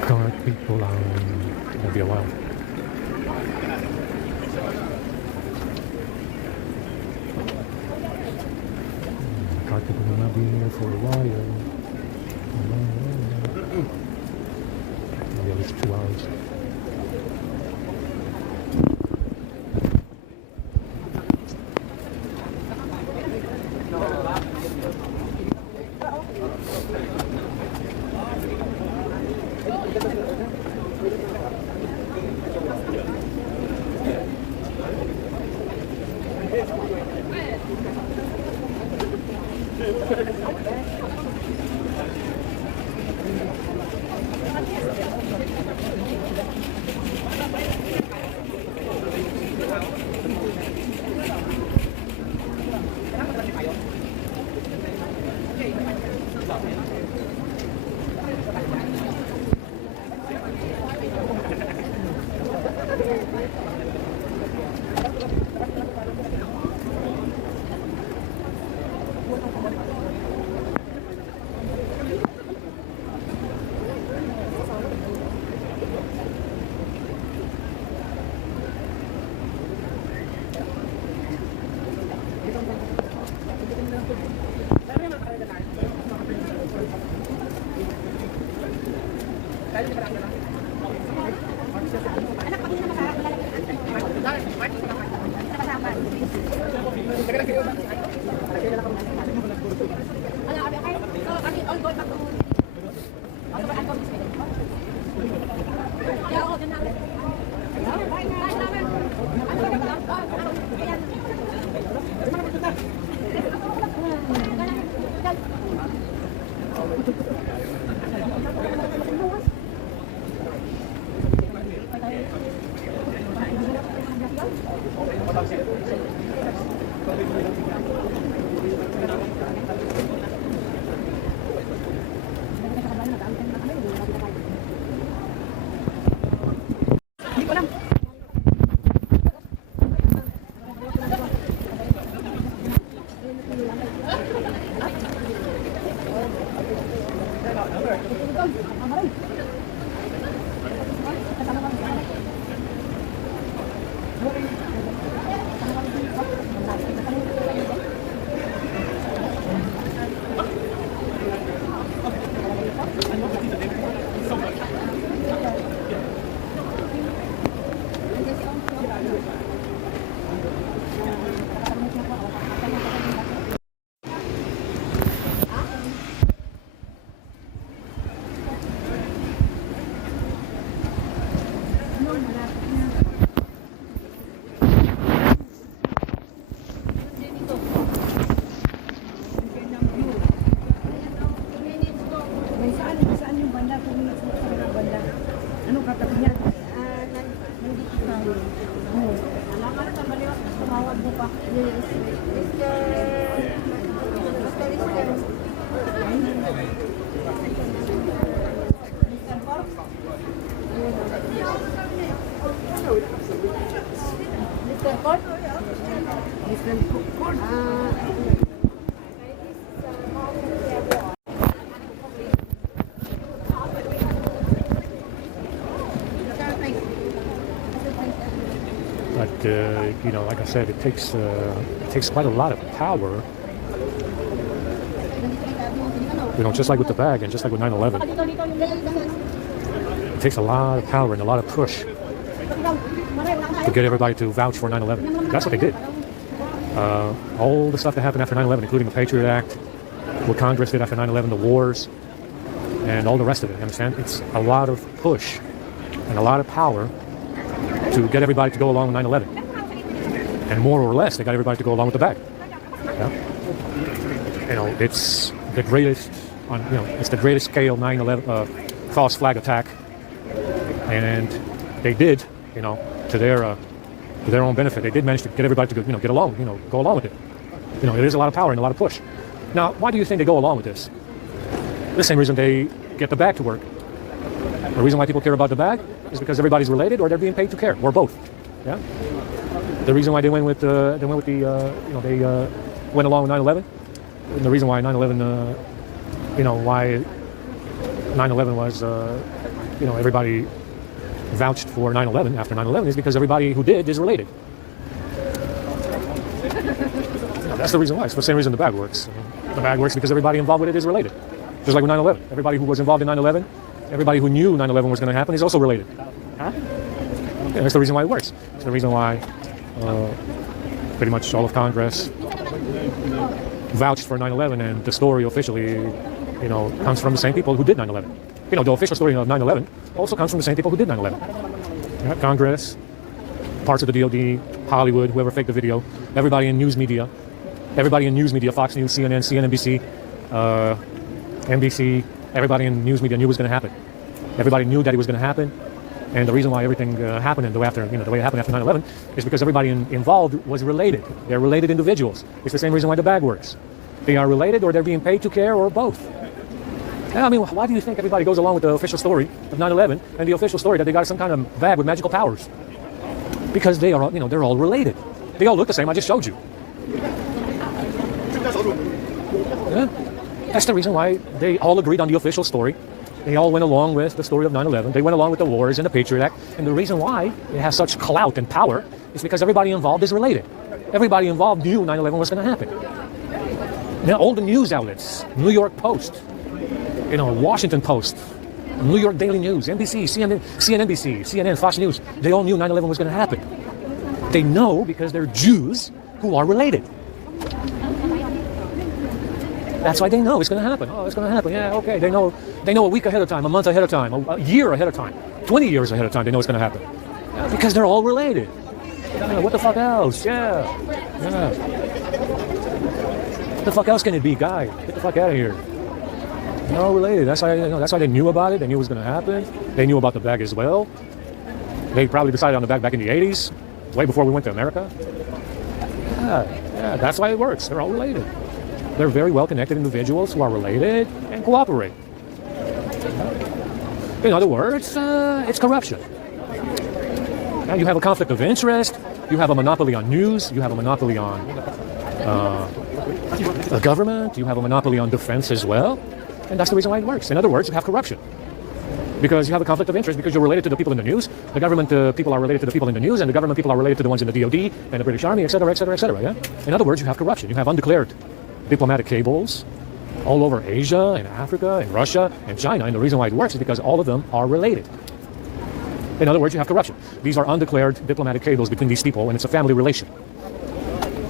Car people it'll be a while. Car people will not be here for a while. Maybe at least 2 hours. Saan yung banda? Kung sa banda. Anong katabi niya? Nandito sa alam ka na sa baliwa. Tumawag mo pa. Mr. Court? Mr. Court? But you know, like I said, it takes quite a lot of power. You know, just like with the bag and just like with 9/11, it takes a lot of power and a lot of push to get everybody to vouch for 9/11. That's what they did. All the stuff that happened after 9/11, including the Patriot Act, what Congress did after 9/11, the wars, and all the rest of it. You understand? It's a lot of push and a lot of power to get everybody to go along with 9/11. And more or less, they got everybody to go along with the bag. Yeah? You know, it's the greatest, it's the greatest scale 9/11 false flag attack. And they did, you know, to their own benefit, they did manage to get everybody to go, get along, go along with it. You know, it is a lot of power and a lot of push. Now, why do you think they go along with this? The same reason they get the bag to work. The reason why people care about the bag is because everybody's related, or they're being paid to care, or both. Yeah. The reason why they went along with 9/11, and the reason why 9/11, why 9/11 was, everybody vouched for 9/11 after 9/11 is because everybody who did is related. That's the reason why. It's the same reason the bag works. The bag works because everybody involved with it is related. Just like with 9/11, everybody who was involved in 9/11. Everybody who knew 9/11 was going to happen is also related. Huh? Yeah, that's the reason why it works. It's the reason why pretty much all of Congress vouched for 9/11, and the story officially, comes from the same people who did 9/11. The official story of 9/11 also comes from the same people who did 9/11. Yeah, Congress, parts of the DOD, Hollywood, whoever faked the video, everybody in news media, Fox News, CNN, CNBC, NBC. Everybody in news media knew it was going to happen. Everybody knew that it was going to happen, and the reason why everything happened and the way it happened after 9/11 is because everybody involved was related. They're related individuals. It's the same reason why the bag works. They are related, or they're being paid to care, or both. I mean, why do you think everybody goes along with the official story of 9/11 and the official story that they got some kind of bag with magical powers? Because they are, they're all related. They all look the same. I just showed you. Yeah. That's the reason why they all agreed on the official story. They all went along with the story of 9/11. They went along with the wars and the Patriot Act. And the reason why it has such clout and power is because everybody involved is related. Everybody involved knew 9/11 was going to happen. Now, all the news outlets, New York Post, Washington Post, New York Daily News, NBC, CNN, Fox News, they all knew 9/11 was going to happen. They know because they're Jews who are related. That's why they know it's going to happen. Oh, it's going to happen. Yeah, okay. They know a week ahead of time, a month ahead of time, a year ahead of time, 20 years ahead of time. They know it's going to happen. Yeah, because they're all related. Yeah, what the fuck else? Yeah. What the fuck else can it be, guy? Get the fuck out of here. They're all related. That's why, that's why they knew about it. They knew it was going to happen. They knew about the bag as well. They probably decided on the bag back in the 80s, way before we went to America. Yeah, that's why it works. They're all related. They're very well-connected individuals who are related and cooperate. In other words, it's corruption. Now you have a conflict of interest. You have a monopoly on news. You have a monopoly on the government. You have a monopoly on defense as well. And that's the reason why it works. In other words, you have corruption. Because you have a conflict of interest, because you're related to the people in the news. The government people are related to the people in the news, and the government people are related to the ones in the DOD and the British Army, etc., etc., etc. Yeah. In other words, you have corruption. You have undeclared diplomatic cables all over Asia and Africa and Russia and China. And the reason why it works is because all of them are related. In other words, you have corruption. These are undeclared diplomatic cables between these people, and it's a family relation.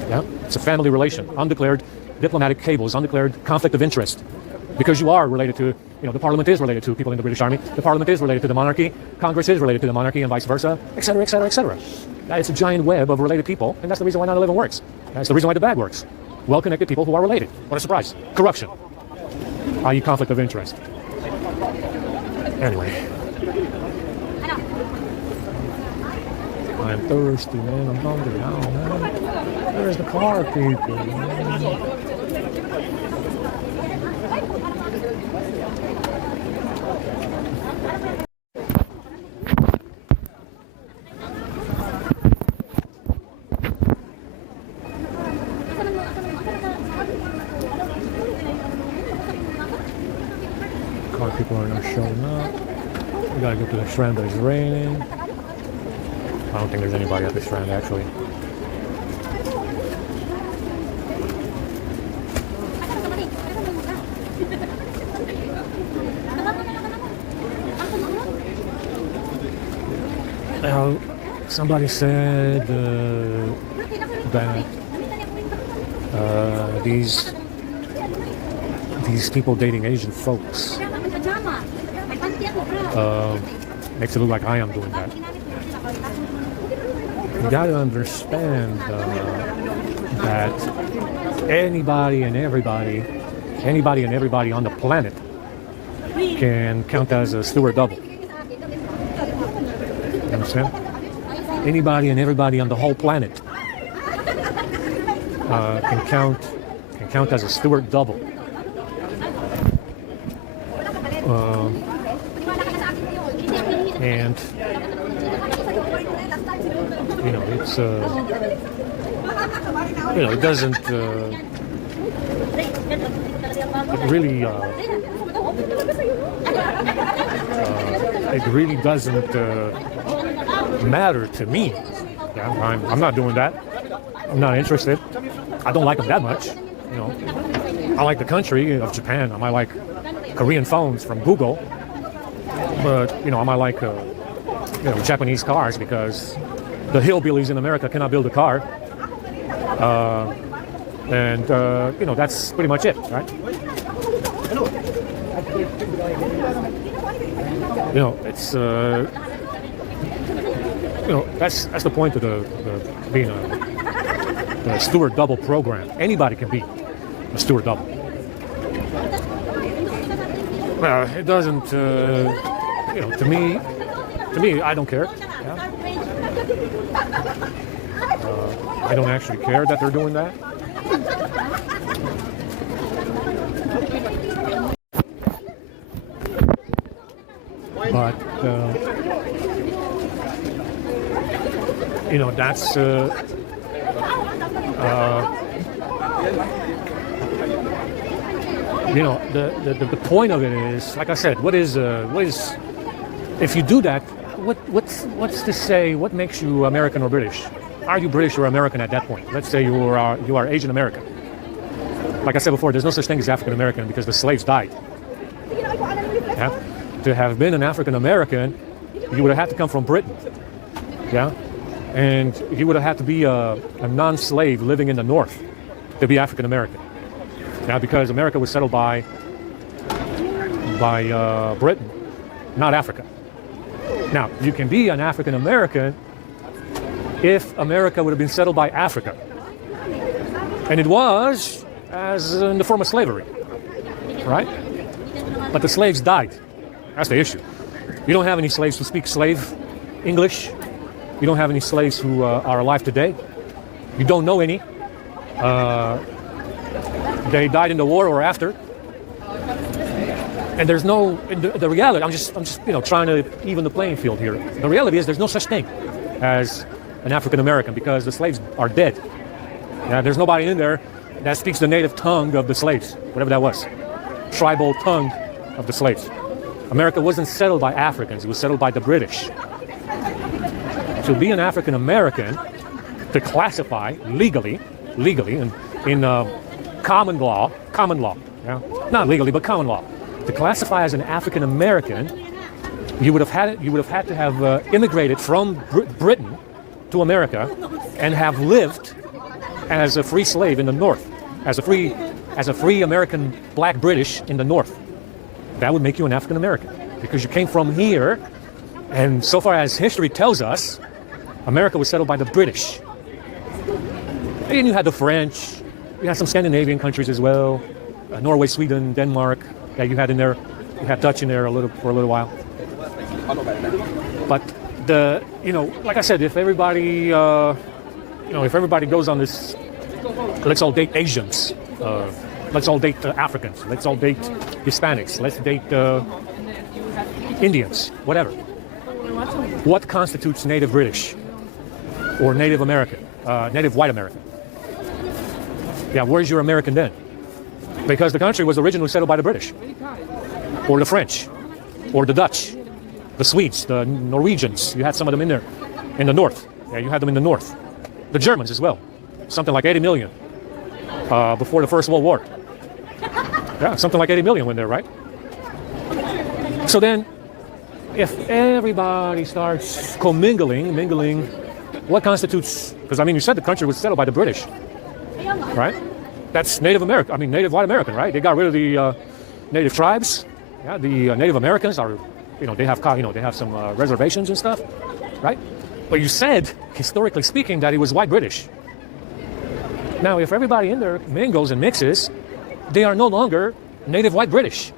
Yeah, it's a family relation. Undeclared diplomatic cables, undeclared conflict of interest. Because you are related to, the parliament is related to people in the British Army, the parliament is related to the monarchy, Congress is related to the monarchy, and vice versa, etc., etc., etc. It's a giant web of related people, and that's the reason why 9/11 works. That's the reason why the bag works. Well-connected people who are related. What a surprise. Corruption, i.e. conflict of interest. Anyway. I'm thirsty, man. I'm hungry. I don't know. Where's the car people, man? Car people are not showing up. We gotta go to the strand, but it's raining. I don't think there's anybody at the strand, actually. Somebody said that these people dating Asian folks makes it look like I am doing that. You gotta understand that anybody and everybody on the planet can count as a Stewart double. You understand? Anybody and everybody on the whole planet can count as a Stewart double. And it's it doesn't it really doesn't matter to me. Yeah, I'm not doing that. I'm not interested. I don't like them that much. I like the country of Japan. I might like Korean phones from Google, but I might like Japanese cars because the hillbillies in America cannot build a car, and that's pretty much it, right? It's that's the point of the being the Stewart double program. Anybody can be a Stewart double. Well, it doesn't. To me, I don't care. Yeah? I don't actually care that they're doing that. But that's the point of it is, like I said, what is if you do that, what's to say what makes you American or British? Are you British or American at that point? Let's say you are Asian American. Like I said before, there's no such thing as African American because the slaves died. Yeah? To have been an African American, you would have had to come from Britain. Yeah? And you would have had to be a non-slave living in the North to be African American. Now, because America was settled by Britain, not Africa. Now, you can be an African American if America would have been settled by Africa. And it was as in the form of slavery, right? But the slaves died. That's the issue. You don't have any slaves who speak slave English. You don't have any slaves who are alive today. You don't know any. They died in the war or after. And there's no, the reality, I'm just trying to even the playing field here. The reality is there's no such thing as an African American because the slaves are dead. Yeah, there's nobody in there that speaks the native tongue of the slaves, whatever that was. Tribal tongue of the slaves. America wasn't settled by Africans, it was settled by the British. To be an African American, to classify legally in common law, yeah? Not legally, but common law. To classify as an African American, you would have had to have immigrated from Britain to America and have lived as a free slave in the North, as a free American black British in the North. That would make you an African American because you came from here, and so far as history tells us, America was settled by the British. And you had the French, you had some Scandinavian countries as well, Norway, Sweden, Denmark. Yeah, you had in there, you had Dutch in there for a little while. But like I said, if everybody, if everybody goes on this, let's all date Asians, let's all date Africans, let's all date Hispanics, let's date Indians, whatever. What constitutes native British or Native American, native white American? Yeah, where's your American then? Because the country was originally settled by the British, or the French, or the Dutch, the Swedes, the Norwegians. You had some of them in there, in the north. Yeah, you had them in the north. The Germans as well, something like 80 million before the First World War. Yeah, something like 80 million went there, right? So then, if everybody starts mingling, what constitutes? Because I mean, you said the country was settled by the British, right? That's Native American. I mean, Native white American, right? They got rid of the native tribes. Yeah, the Native Americans are, they have some reservations and stuff, right? But you said, historically speaking, that it was white British. Now, if everybody in there mingles and mixes, they are no longer native white British.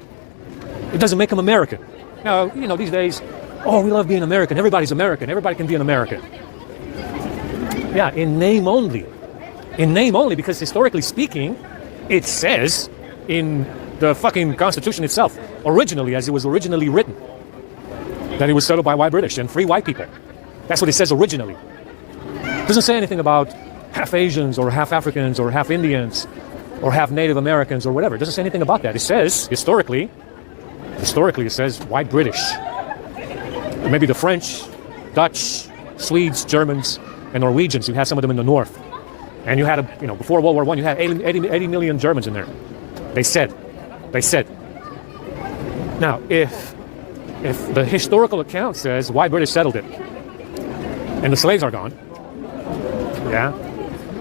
It doesn't make them American. Now, these days, we love being American. Everybody's American. Everybody can be an American. Yeah, in name only. In name only, because historically speaking, it says in the fucking Constitution itself, originally, as it was originally written, that it was settled by white British and free white people. That's what it says originally. It doesn't say anything about half Asians or half Africans or half Indians or half Native Americans or whatever. It doesn't say anything about that. It says, historically it says white British. Maybe the French, Dutch, Swedes, Germans, and Norwegians. You had some of them in the north. And you had, before World War I, you had 80 million Germans in there. They said. Now, if the historical account says white British settled it, and the slaves are gone, yeah,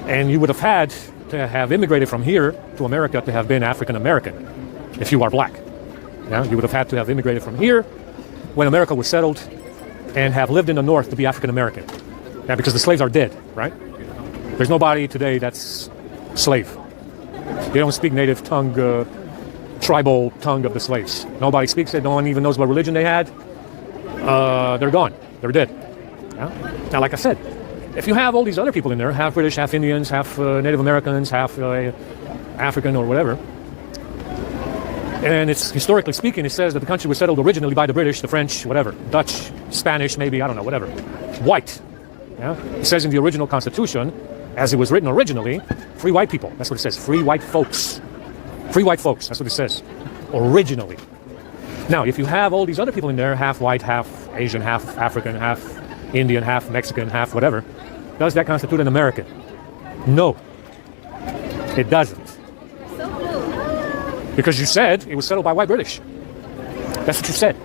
and you would have had to have immigrated from here to America to have been African American, if you are black. Yeah, you would have had to have immigrated from here when America was settled and have lived in the north to be African American. Yeah, because the slaves are dead, right? There's nobody today that's slave. They don't speak native tongue, tribal tongue of the slaves. Nobody speaks it. No one even knows what religion they had. They're gone. They're dead. Yeah? Now, like I said, if you have all these other people in there, half British, half Indians, half Native Americans, half African or whatever, and it's historically speaking, it says that the country was settled originally by the British, the French, whatever, Dutch, Spanish, maybe, I don't know, whatever. White. Yeah? It says in the original Constitution, as it was written originally, free white people. That's what it says. Free white folks. Free white folks. That's what it says. Originally. Now, if you have all these other people in there, half white, half Asian, half African, half Indian, half Mexican, half whatever, does that constitute an American? No. It doesn't. Because you said it was settled by white British. That's what you said.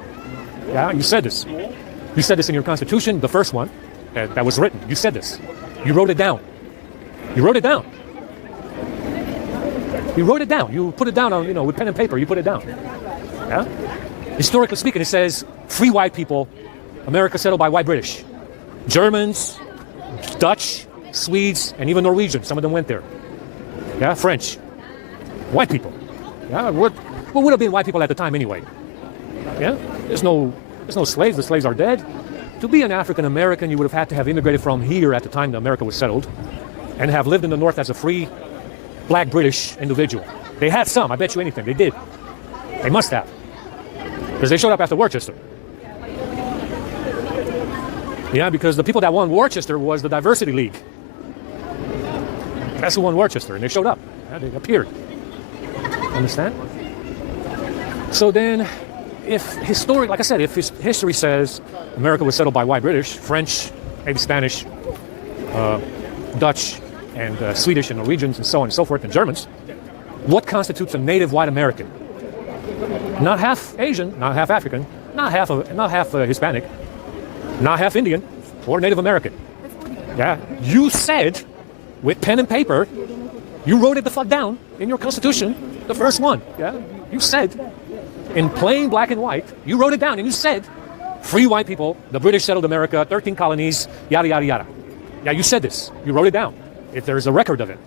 Yeah, you said this. You said this in your Constitution, the first one that was written. You said this. You wrote it down. You wrote it down. You wrote it down. You put it down on, with pen and paper. You put it down. Yeah? Historically speaking, it says free white people, America settled by white British. Germans, Dutch, Swedes, and even Norwegians. Some of them went there. Yeah, French. White people. Yeah, Well, would have been white people at the time anyway. Yeah? There's no slaves. The slaves are dead. To be an African American, you would have had to have immigrated from here at the time that America was settled and have lived in the North as a free black British individual. They had some, I bet you anything. They did. They must have. Because they showed up after Worcester. Yeah, because the people that won Worcester was the Diversity League. That's who won Worcester, and they showed up. Yeah, they appeared. Understand? So then, if history says America was settled by white British, French, maybe Spanish, Dutch, and Swedish and Norwegians and so on and so forth, and Germans, what constitutes a native white American? Not half Asian, not half African, not half Hispanic, not half Indian, or Native American. Yeah, you said, with pen and paper, you wrote it the fuck down in your Constitution, the first one. Yeah, you said, in plain black and white, you wrote it down and you said, free white people, the British settled America, 13 colonies, yada, yada, yada. Yeah, you said this. You wrote it down. If there's a record of it.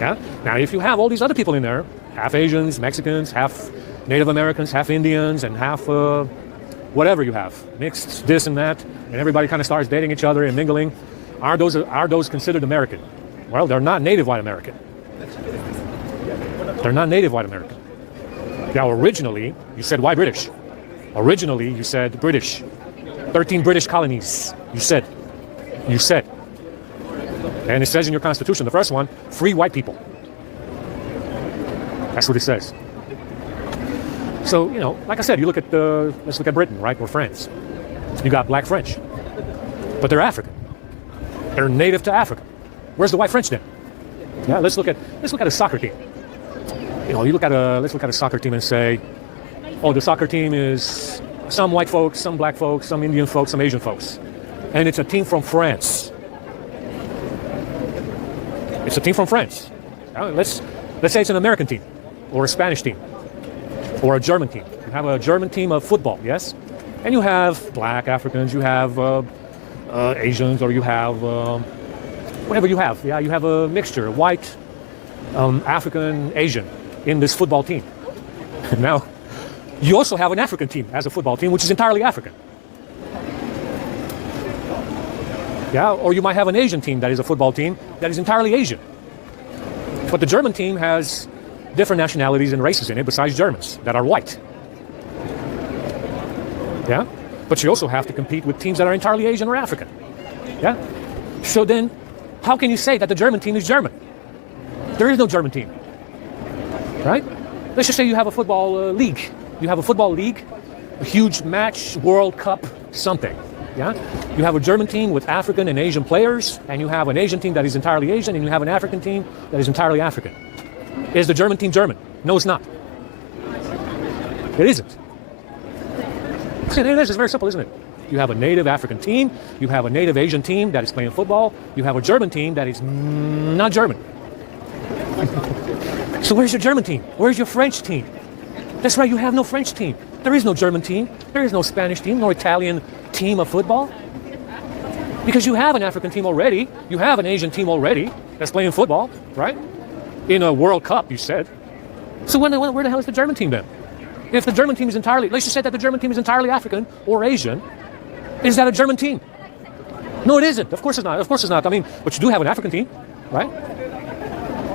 Yeah? Now, if you have all these other people in there, half Asians, Mexicans, half Native Americans, half Indians, and half whatever you have, mixed this and that, and everybody kind of starts dating each other and mingling, are those considered American? Well, they're not native white American. They're not native white American. Now, originally, you said white British. Originally, you said British. 13 British colonies. You said. And it says in your Constitution, the first one, free white people. That's what it says. So, like I said, let's look at Britain, right? Or France. You got black French. But they're African. They're native to Africa. Where's the white French then? Yeah, let's look at a soccer team. Let's look at a soccer team and say, oh, the soccer team is some white folks, some black folks, some Indian folks, some Asian folks. And it's a team from France. It's a team from France. Let's say it's an American team, or a Spanish team, or a German team. You have a German team of football, yes? And you have black Africans, you have Asians, or you have whatever you have. Yeah, you have a mixture, white, African, Asian in this football team. Now, you also have an African team as a football team, which is entirely African. Yeah, or you might have an Asian team that is a football team that is entirely Asian. But the German team has different nationalities and races in it besides Germans that are white. Yeah? But you also have to compete with teams that are entirely Asian or African. Yeah? So then, how can you say that the German team is German? There is no German team. Right? Let's just say you have a football league. You have a football league, a huge match, World Cup, something. Yeah? You have a German team with African and Asian players, and you have an Asian team that is entirely Asian, and you have an African team that is entirely African. Is the German team German? No, it's not. It isn't. See, there it is. It's very simple, isn't it? You have a native African team, you have a native Asian team that is playing football, you have a German team that is not German. So where's your German team? Where's your French team? That's right, you have no French team. There is no German team. There is no Spanish team, no Italian team of football. Because you have an African team already. You have an Asian team already that's playing football, right? In a World Cup, you said. So where the hell is the German team then? If the German team is entirely, let's just say that the German team is entirely African or Asian, is that a German team? No, it isn't. Of course it's not. Of course it's not. I mean, but you do have an African team, right?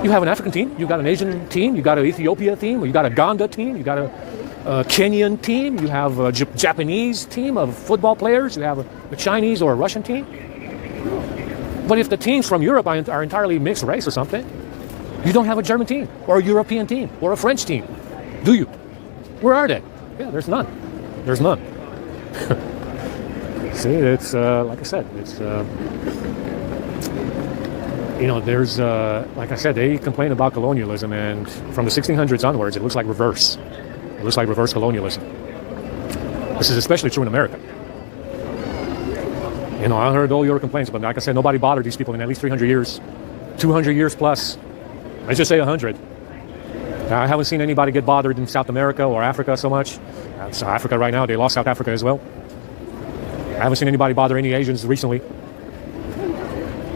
You have an African team. You got an Asian team. You got an Ethiopia team. Or you got a Uganda team. You got a Kenyan team. You have a Japanese team of football players. You have a Chinese or a Russian team. But if the teams from Europe are entirely mixed race or something, you don't have a German team or a European team or a French team, do you? Where are they? Yeah, there's none. There's none. See, it's like I said, it's there's like I said, they complain about colonialism, and from the 1600s onwards, it looks like reverse. It looks like reverse colonialism. This is especially true in America. I heard all your complaints, but like I said, nobody bothered these people in at least 300 years, 200 years plus. Let's just say 100. I haven't seen anybody get bothered in South America or Africa so much. South Africa right now, they lost South Africa as well. I haven't seen anybody bother any Asians recently.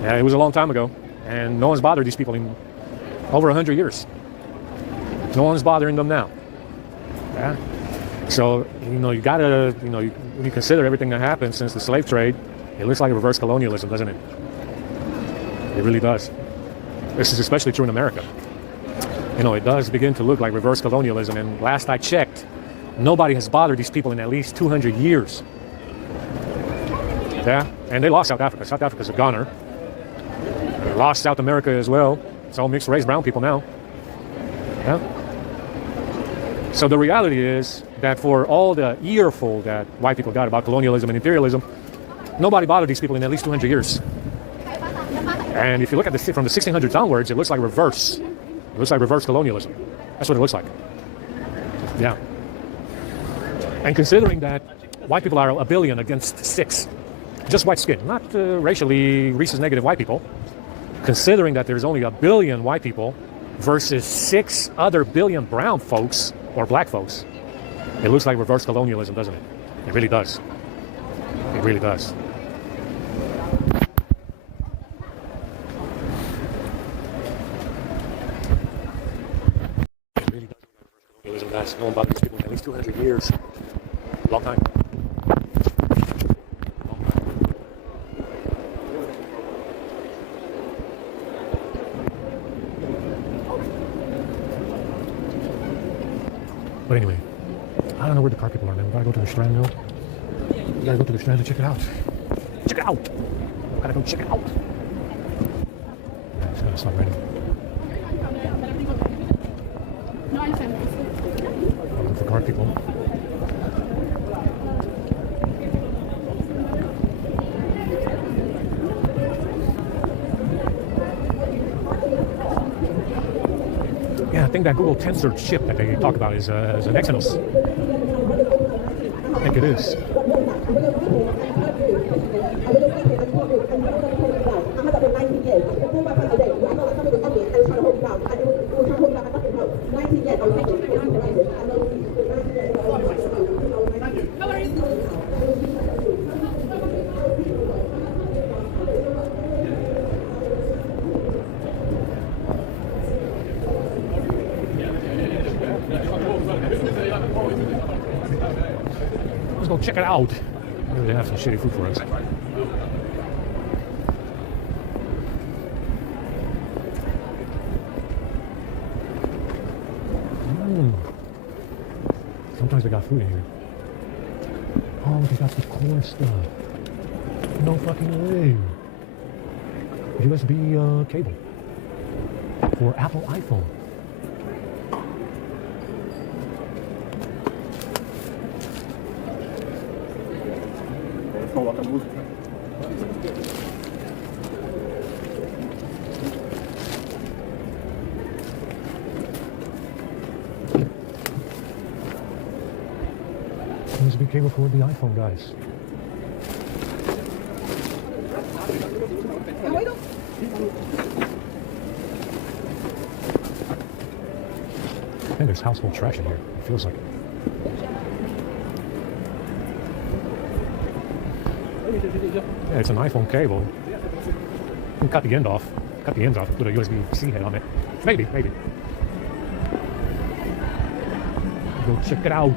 Yeah, it was a long time ago, and no one's bothered these people in over 100 years. No one's bothering them now. Yeah. So, you gotta, when you consider everything that happened since the slave trade, it looks like reverse colonialism, doesn't it? It really does. This is especially true in America. It does begin to look like reverse colonialism. And last I checked, nobody has bothered these people in at least 200 years. Yeah. And they lost South Africa. South Africa's a goner. They lost South America as well. It's all mixed race brown people now. Yeah. So the reality is that for all the earful that white people got about colonialism and imperialism, nobody bothered these people in at least 200 years. And if you look at this from the 1600s onwards, it looks like reverse. It looks like reverse colonialism. That's what it looks like. Yeah. And considering that white people are 1 billion against 6, just white skin, not racially racist negative white people, considering that there's only 1 billion white people versus 6 other billion brown folks or black folks, it looks like reverse colonialism, doesn't it? It really does. It really does. It really does. Colonialism, guys. No one bothered these people in at least 200 years. Long time. But anyway, I don't know where the car people are, man. We gotta go to the Strand now. We gotta go to the Strand and check it out. Check it out! We gotta go check it out. Yeah, it's gonna stop raining. Look for car people. Yeah, I think that Google Tensor chip that they talk about is an Exynos. I think it is. Let's go check it out. Maybe they have some shitty food for us. Sometimes they got food in here. Oh, they got the core stuff. No fucking way. USB cable for Apple iPhone. USB cable for the iPhone, guys. I think there's household trash in here. It feels like it. Yeah, it's an iPhone cable. You can cut the end off. Cut the ends off. Put a USB-C head on it. Maybe. Go check it out.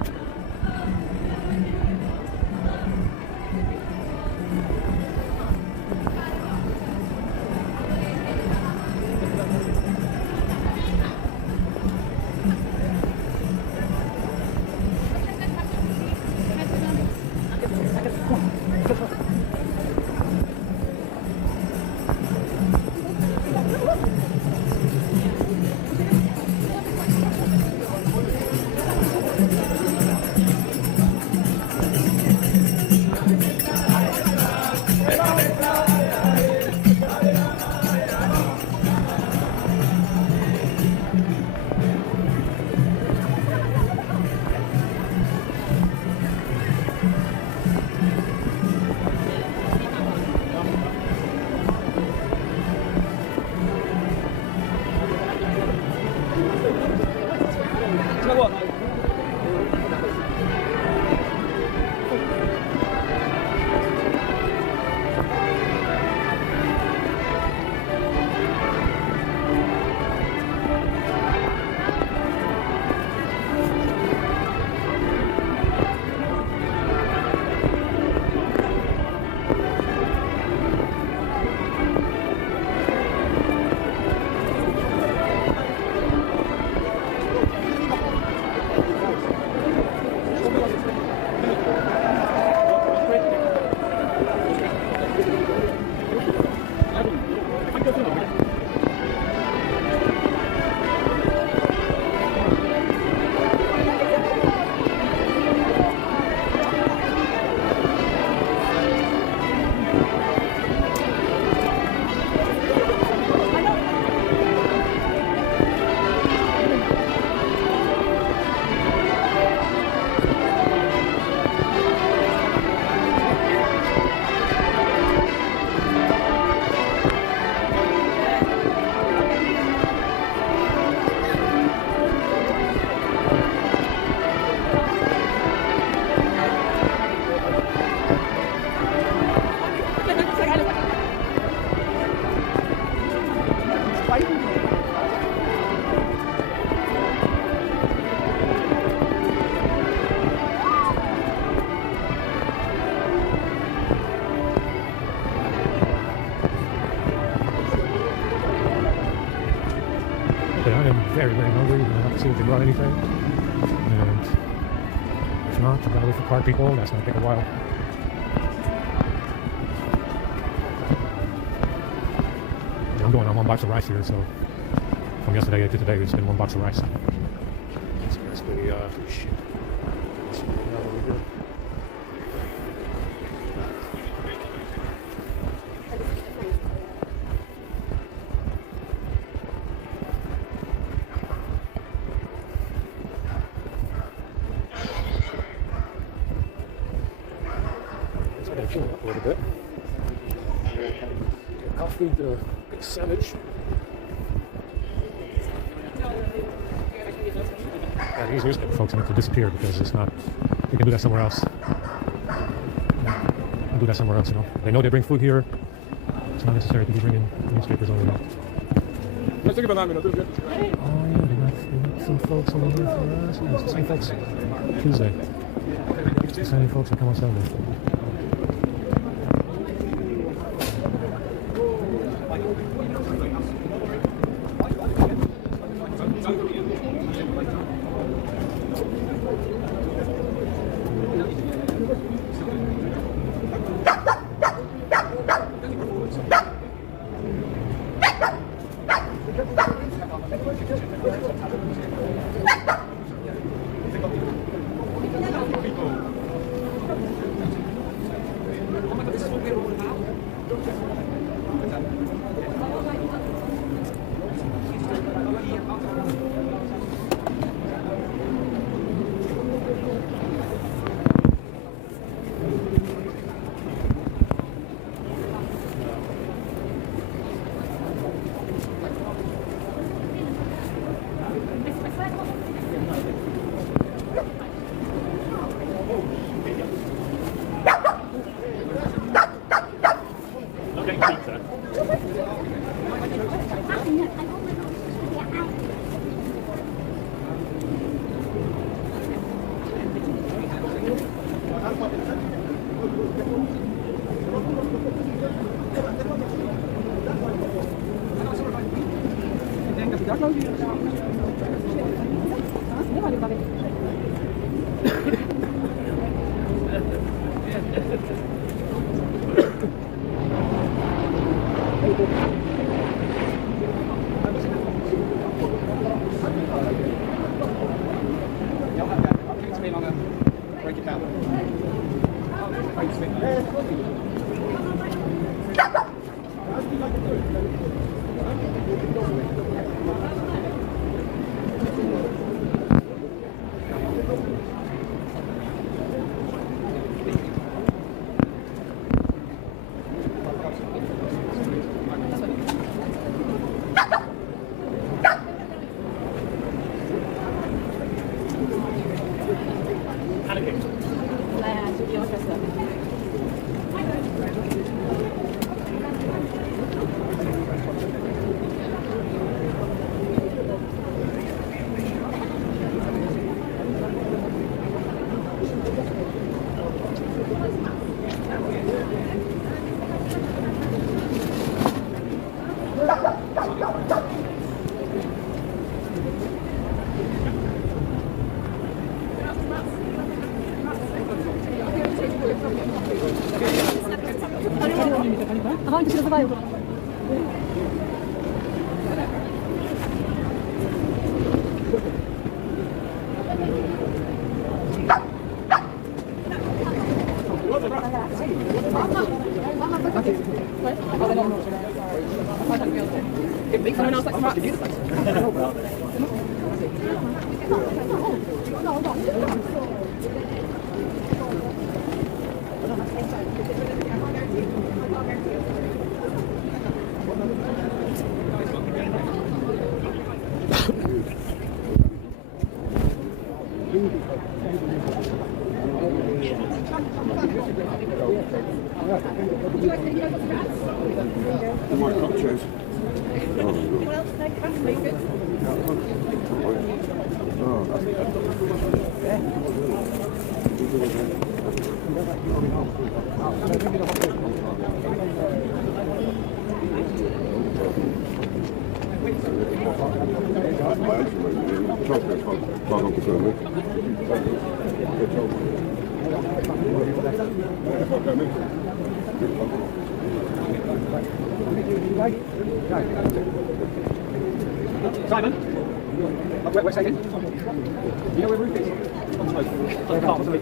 very, very hungry. I'll have to see if they brought anything. And if not, I've got to wait for car people. That's going to take a while. Yeah, I'm going on 1 box of rice here, so from yesterday to today, it's been 1 box of rice. It's basically, shit. That's really good. I gotta clean it up a little bit. Get coffee, get a sandwich. Yeah, these newspaper folks need to disappear because it's not. We can do that somewhere else. We'll do that somewhere else, you know. They know they bring food here. It's not necessary to be bringing newspapers over here. Oh yeah, they got some folks over here for us. Yeah, it's the same folks. Tuesday. It's the same folks that come on Sunday. Aha, hindi sila sabayo. Pardon, köszönöm. Simon? Wait a second. You know where Ruth is? On smoke. On the car, wasn't it?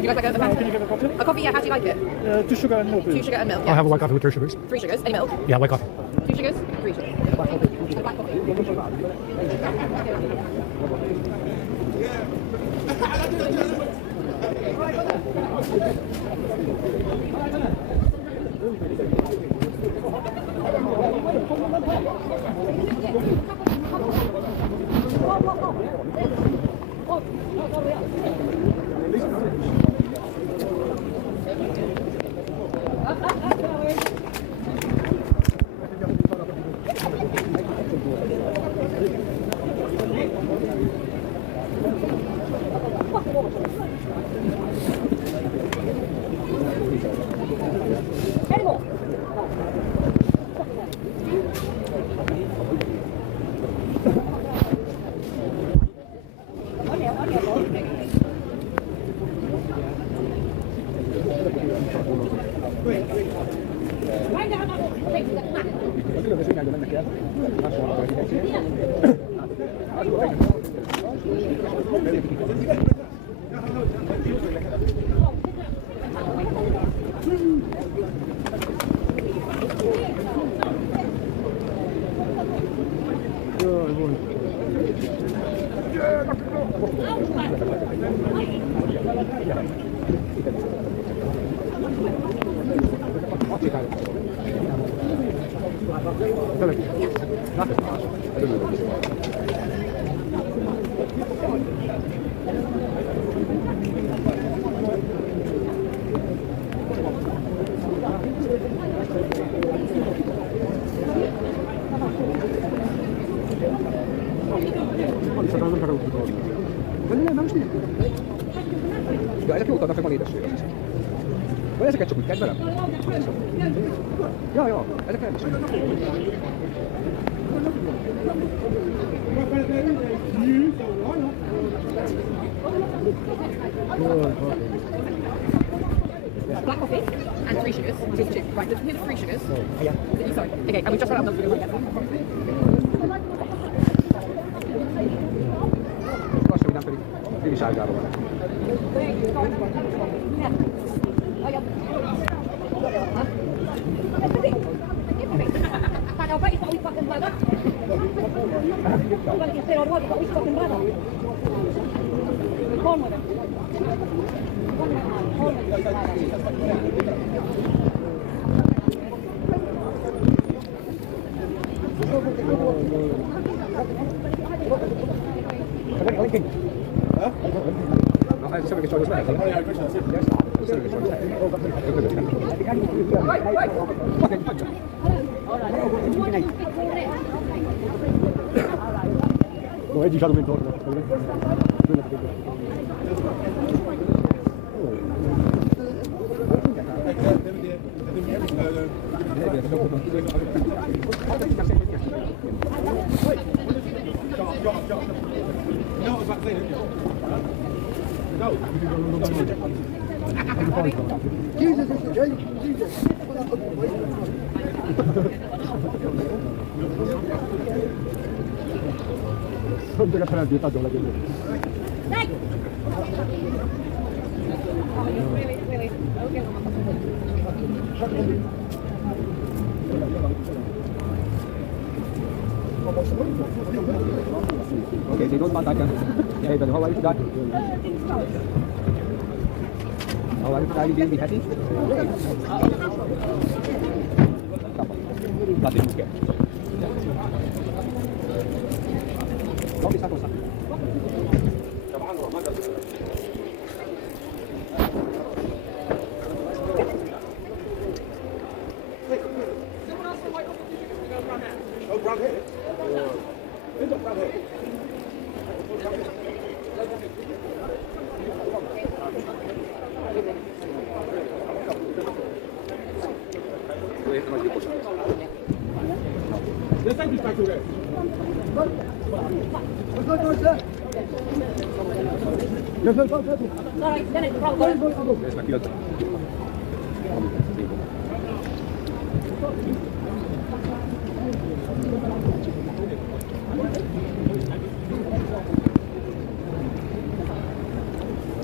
You guys like a coffee? Yeah, how do you like it? 2 sugar and milk. 2 sugar and milk. I'll Yeah. have a white coffee with 3 sugars. 3 sugars. Any milk? Yeah, white coffee. 2 sugars. 3 sugars. Black coffee. Ja, ezek jók adnak, meg van édességek. Vagy ezeket csak úgy kedvelem? Ja, ezek rendesek. Black coffee and 3 sugars. Right, here's 3 sugars. Yeah. Sorry. Okay, and we just run out of milk. Lassan, nem pedig Lili sárgába van. Pero luego, ¿viste? Non è diciamo intorno. Non deve fare vietato la gente. Okay, they don't want that. Yeah, but how are you that? How are you being be happy? That's it, okay. Okay, satu.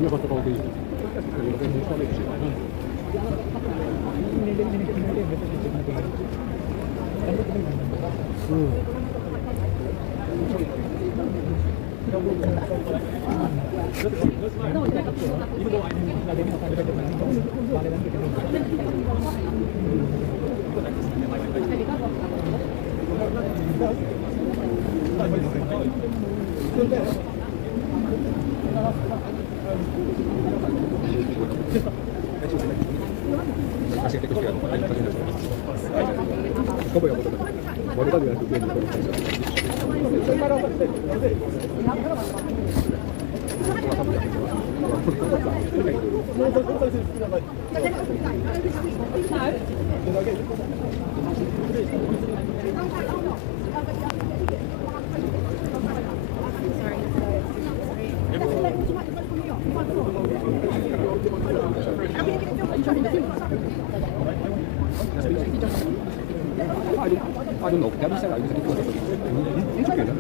Io ho fatto poco di I don't know. Kevin said I was a different It's okay then.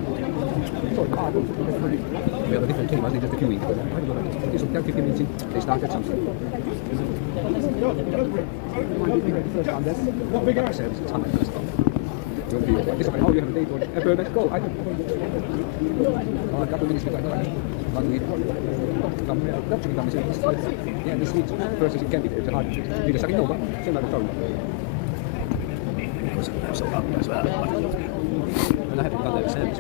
So, we have a different team, I think just a few weeks ago. I don't know. It's 10, 15 minutes in, they started something. Not big enough. It's 100 first time. You'll be like, this is how you have a date or a perfect go. I can. A couple minutes before I know. But we actually come and yeah, this week versus it can be it's hard. We just no, but same like the phone. So up as well. And I haven't done that since.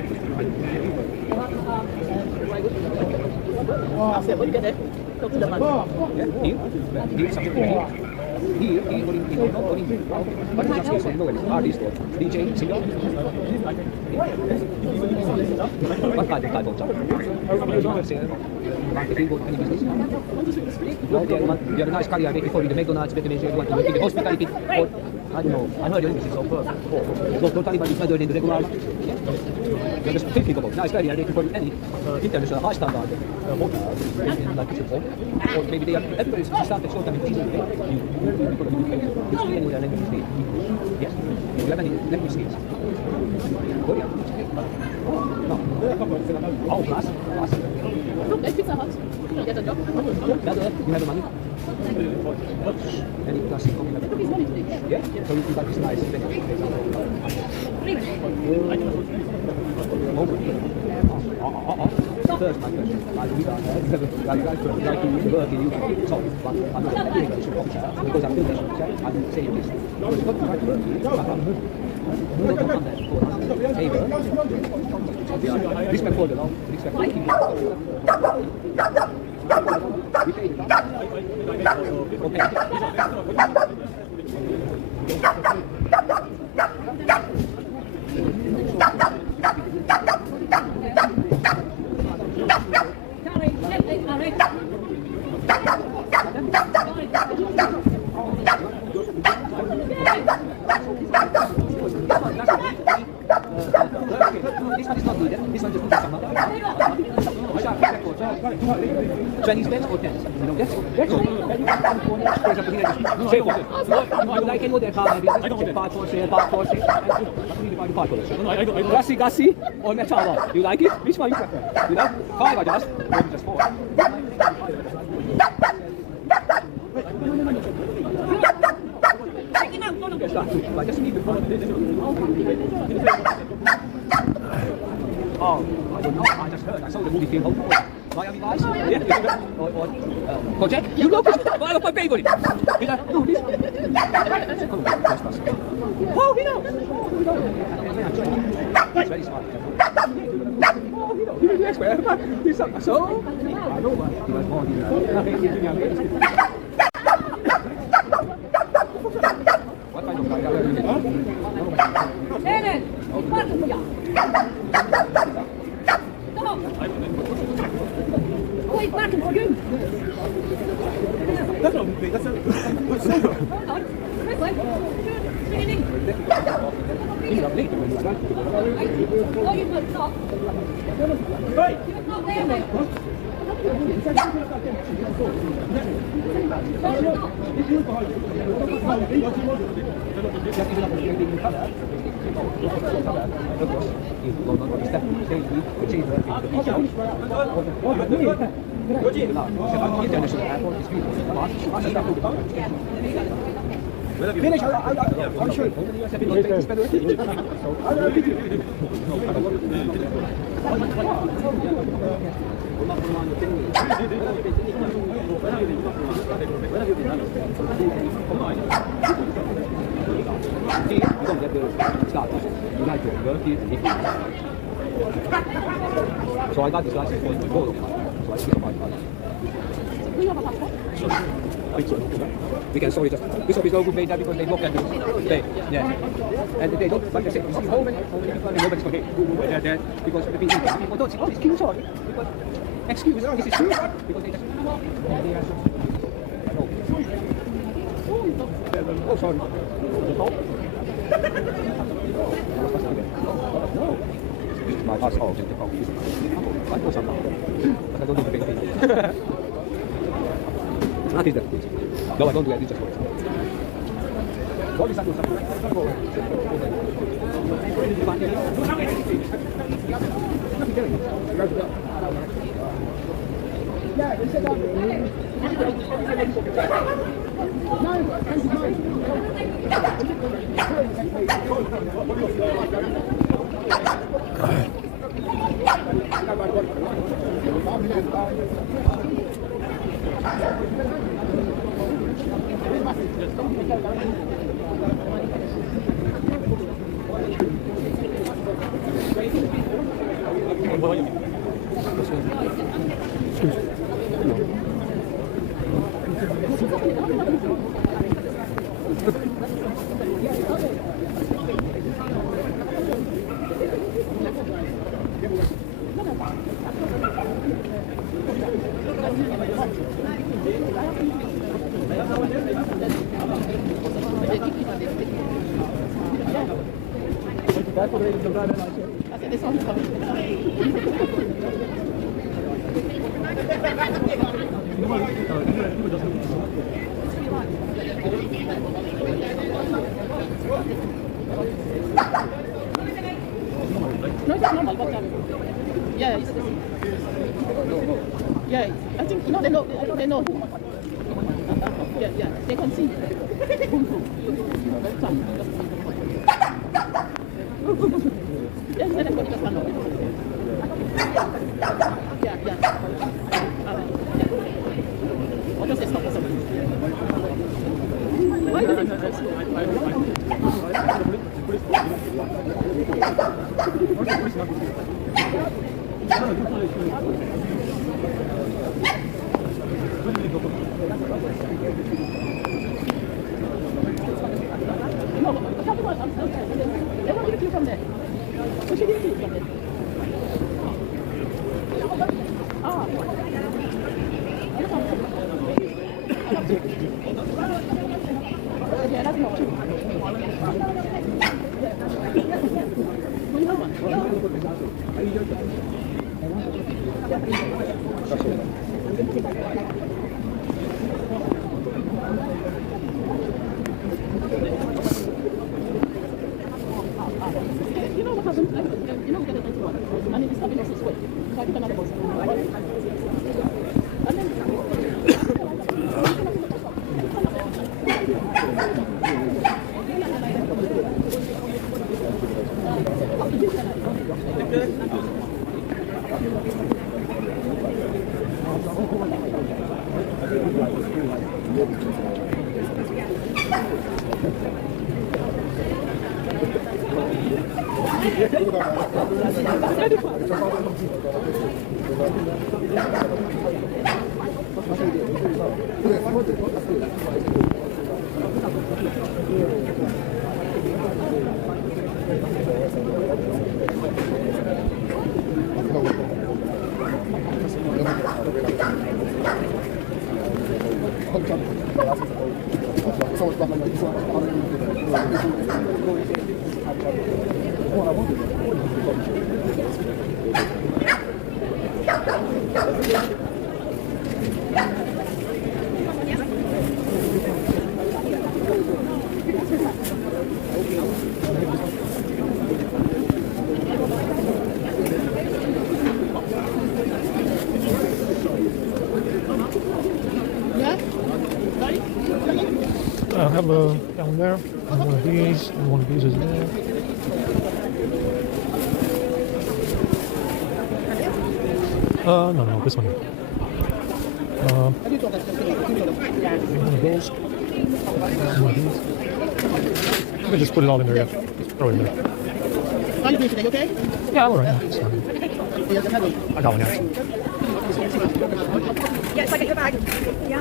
What do you get there? Go to the money. Yeah, here something here. Here, but it's just here, no, it's artist or DJ, singer. What kind of job? If you go to any business. No, you have a nice career before you the McDonald's, better you want to work in the hospitality, or I don't know. I know your English is so perfect. Don't tell anybody it's not doing the regular. You're just thinking about nice career before any international high standard hotel, like kitchen home, or maybe they are everybody started short time in teaching. You speak any language skills? Yes. Do you have any language skills? Korean? No. Oh, class. There's Pizza Hut. You get a job. You have money? Any classic coffee? Yeah? So you got this nice thing. First, my question. You guys like to work in UK, so but I'm not doing this because I'm doing this. I'm saying this. Because it's not the right work, but don't come there for favor. Respect for the law, respect for the people. We pay the This one is not needed. This one just needs some. Chinese pens or pens? You know, that's all. For example, here is you like any other car, maybe part for sale, and part collection. Gassi or Machado? You like it? Which one you prefer? You know, 5 are just, or just 4. I just need the Oh, I don't know. I just heard. I saw the movie film Home. Miami Vice? Yeah. Or Project? You know this? One of my favorite. You know this? Oh, he knows. He's very smart. Oh, he knows. He's an expert. He's so. I know what he was born in. What kind of guy are you? Eren, ik wacht op jou. Kom op. Oh, ik wacht voor jou. That's not that's Hold on. Wait, wait. Bring it in. Oh, you must stop. You're not there, mate. Finish, I'll show you. You don't get the status. You like to work it. So I got this license for both of mine. So I speak about it. We can sorry just this one is no good made that because they look at the yeah. And they don't like I said, you see home and nobody's going to they're because the people don't see oh it's cute sorry. Because excuse me, this is true. Because they just oh sorry. No. My past calls in the coffee. I know somehow. But I don't do the big thing. Not is that. No, I don't do it. It's just works. What is that? No, it's normal, but yeah, yeah. I think they know. They know. Yeah, they can see. Yes, let them go to the stand up. Yeah. Or just stop or something. Why do No, tell me what, they want to get you from there. What should you do from there? Ah. Yeah, that's not true. You know what happened? You know we get the next one. And it's coming us this way. So I get another bus. And then I have a down there, and one of these, and one of these is there. No, this one. One of those. One of these. Let me just put it all in there, yeah. Just throw it in there. how are you doing today? You okay? Yeah, all right, yeah, it's fine. I got one, yeah. Yeah, it's like in your bag. Yeah.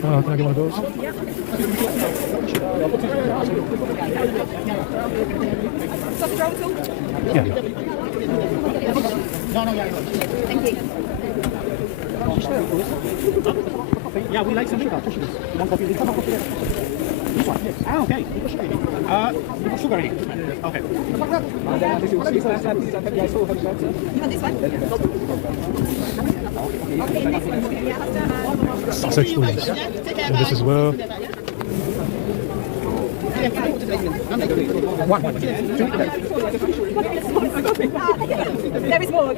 Can I get one of those? Sausage roll too? Yeah, yeah. Thank you. Yeah, we like some sugar. One coffee. This one, yes. Ah, okay. Sugar in it. Okay. You want this one? Okay, next one. Yeah, that's Sausage, please. And this as well. One. There is more.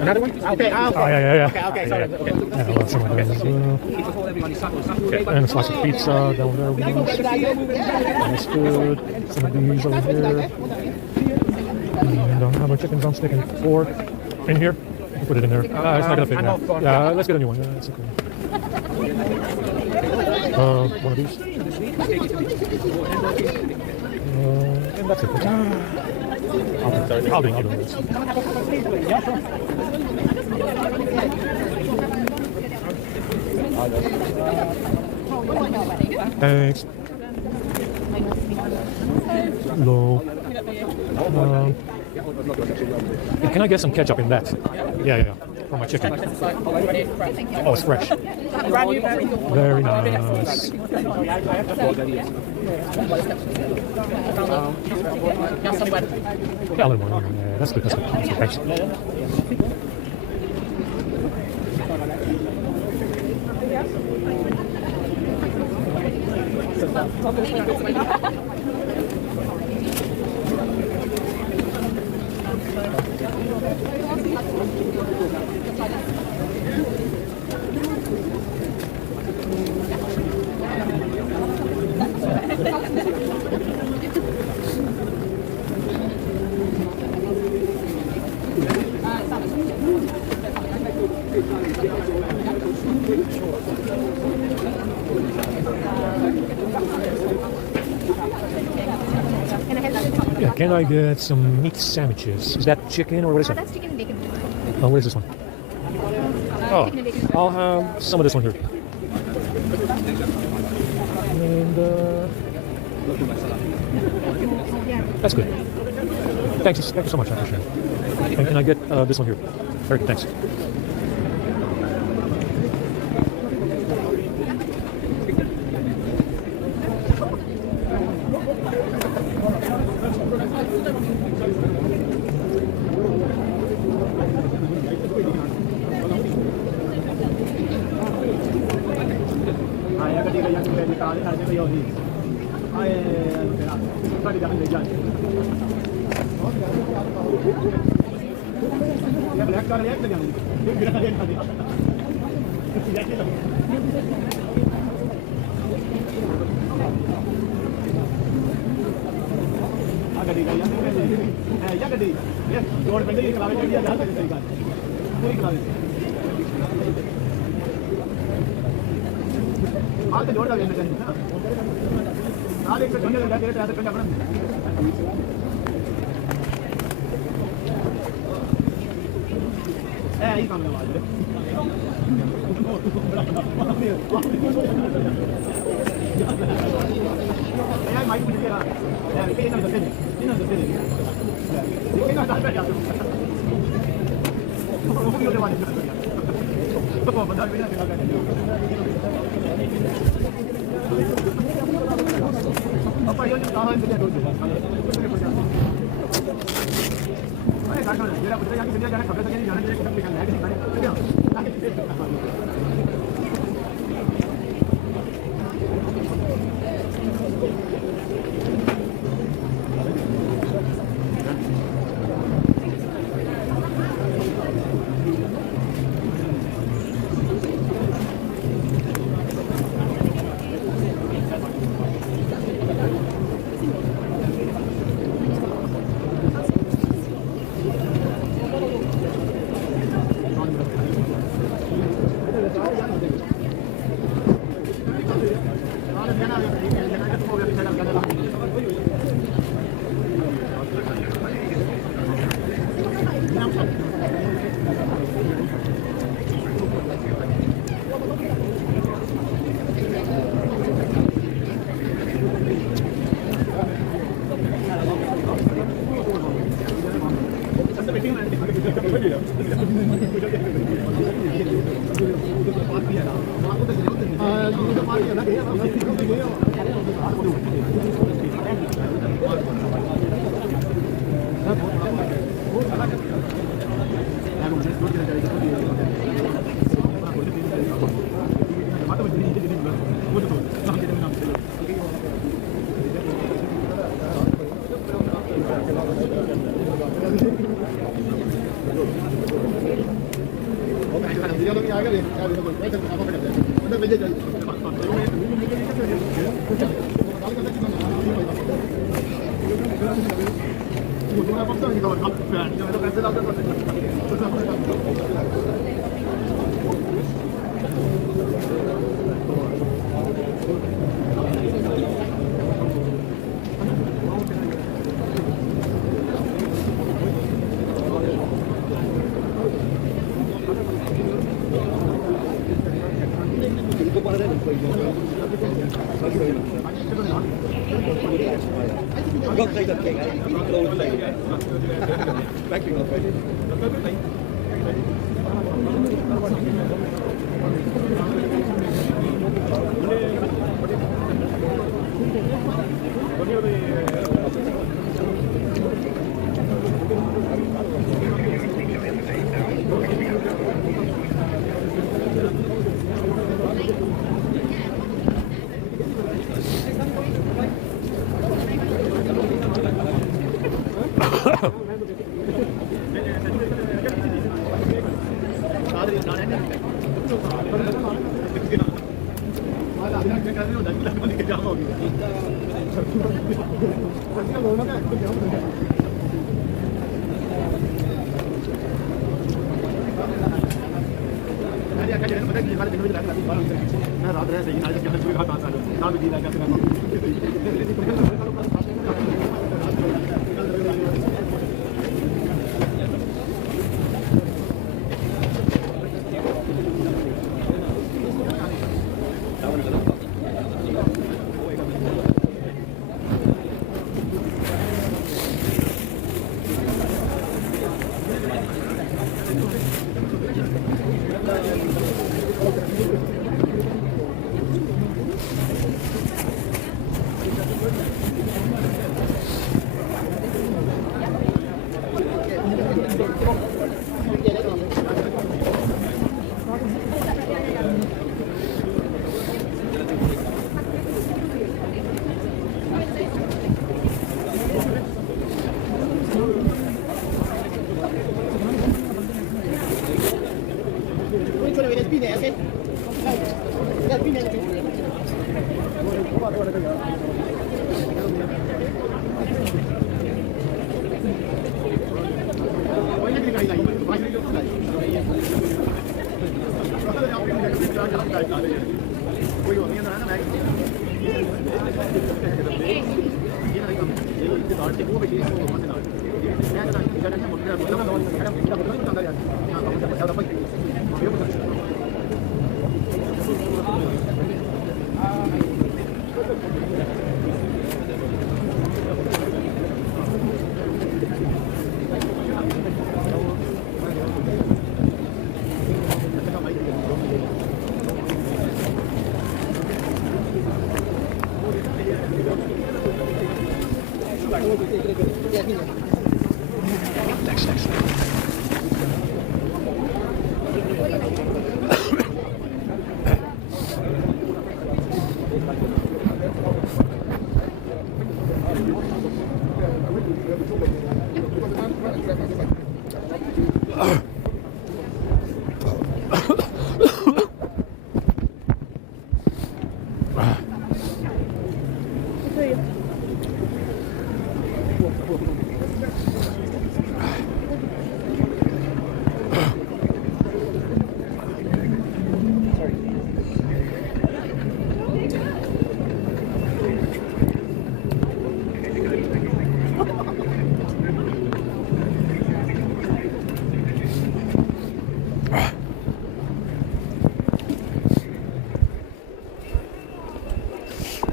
Another one? Okay. Oh, yeah. Okay, sorry. Okay. Yeah, I want some of those as well. And a slice of pizza down there. That's good. Some of these over here. And how about chicken drumstick and fork in here? We'll put it in there. It's not gonna fit now. Yeah, let's get a new one. Yeah, that's okay. One of these. And that's it. I'll do this. Thanks. Hello. Yeah, can I get some ketchup in that? Yeah. For my chicken. Oh, it's fresh. Very nice. Yeah, a little more. Yeah, that's good. Thanks. Yeah, can I get some meat sandwiches? Is that chicken or what is it? That's chicken and bacon. Oh, what is this one? I'll have some of this one here. And that's good. Thank you so much. I appreciate it. And can I get this one here? Very good, thanks.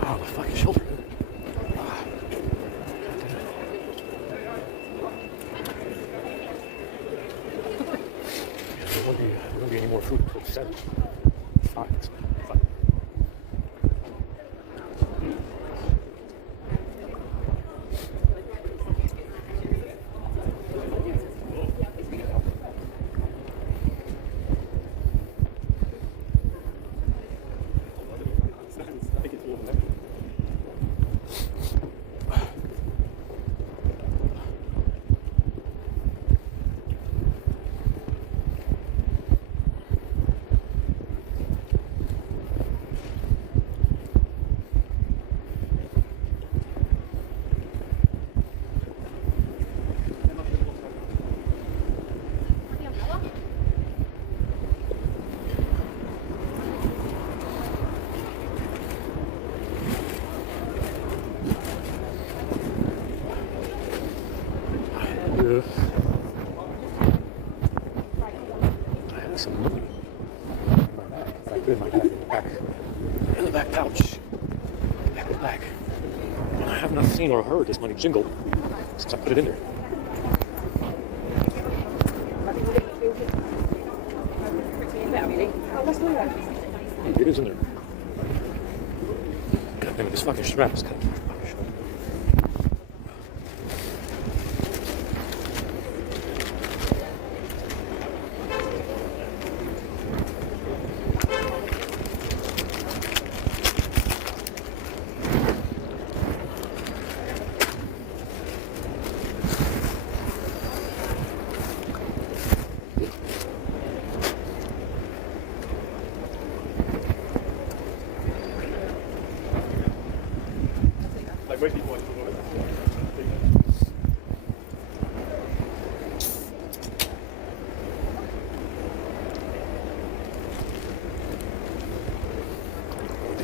Oh, my fucking shoulder. There won't be any more food until 7. Fine. Fine. I had some money in my bag, in the back pouch, back of the bag. And I have not seen or heard this money jingle since I put it in there. It is in there. God damn it, this fucking strap is cutting.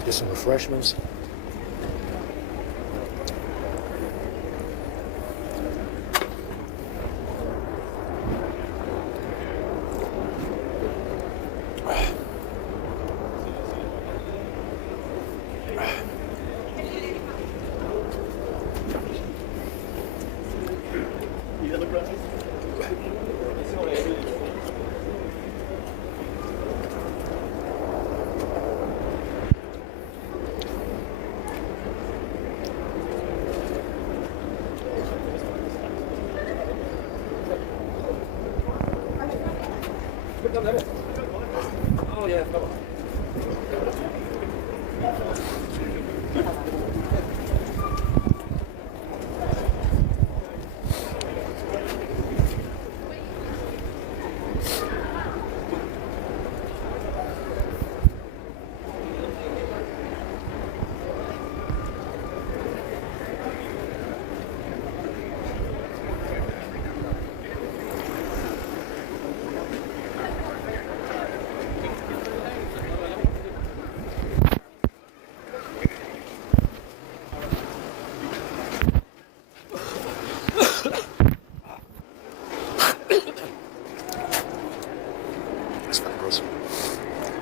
Get some refreshments. That's fucking gross.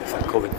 Fucking COVID.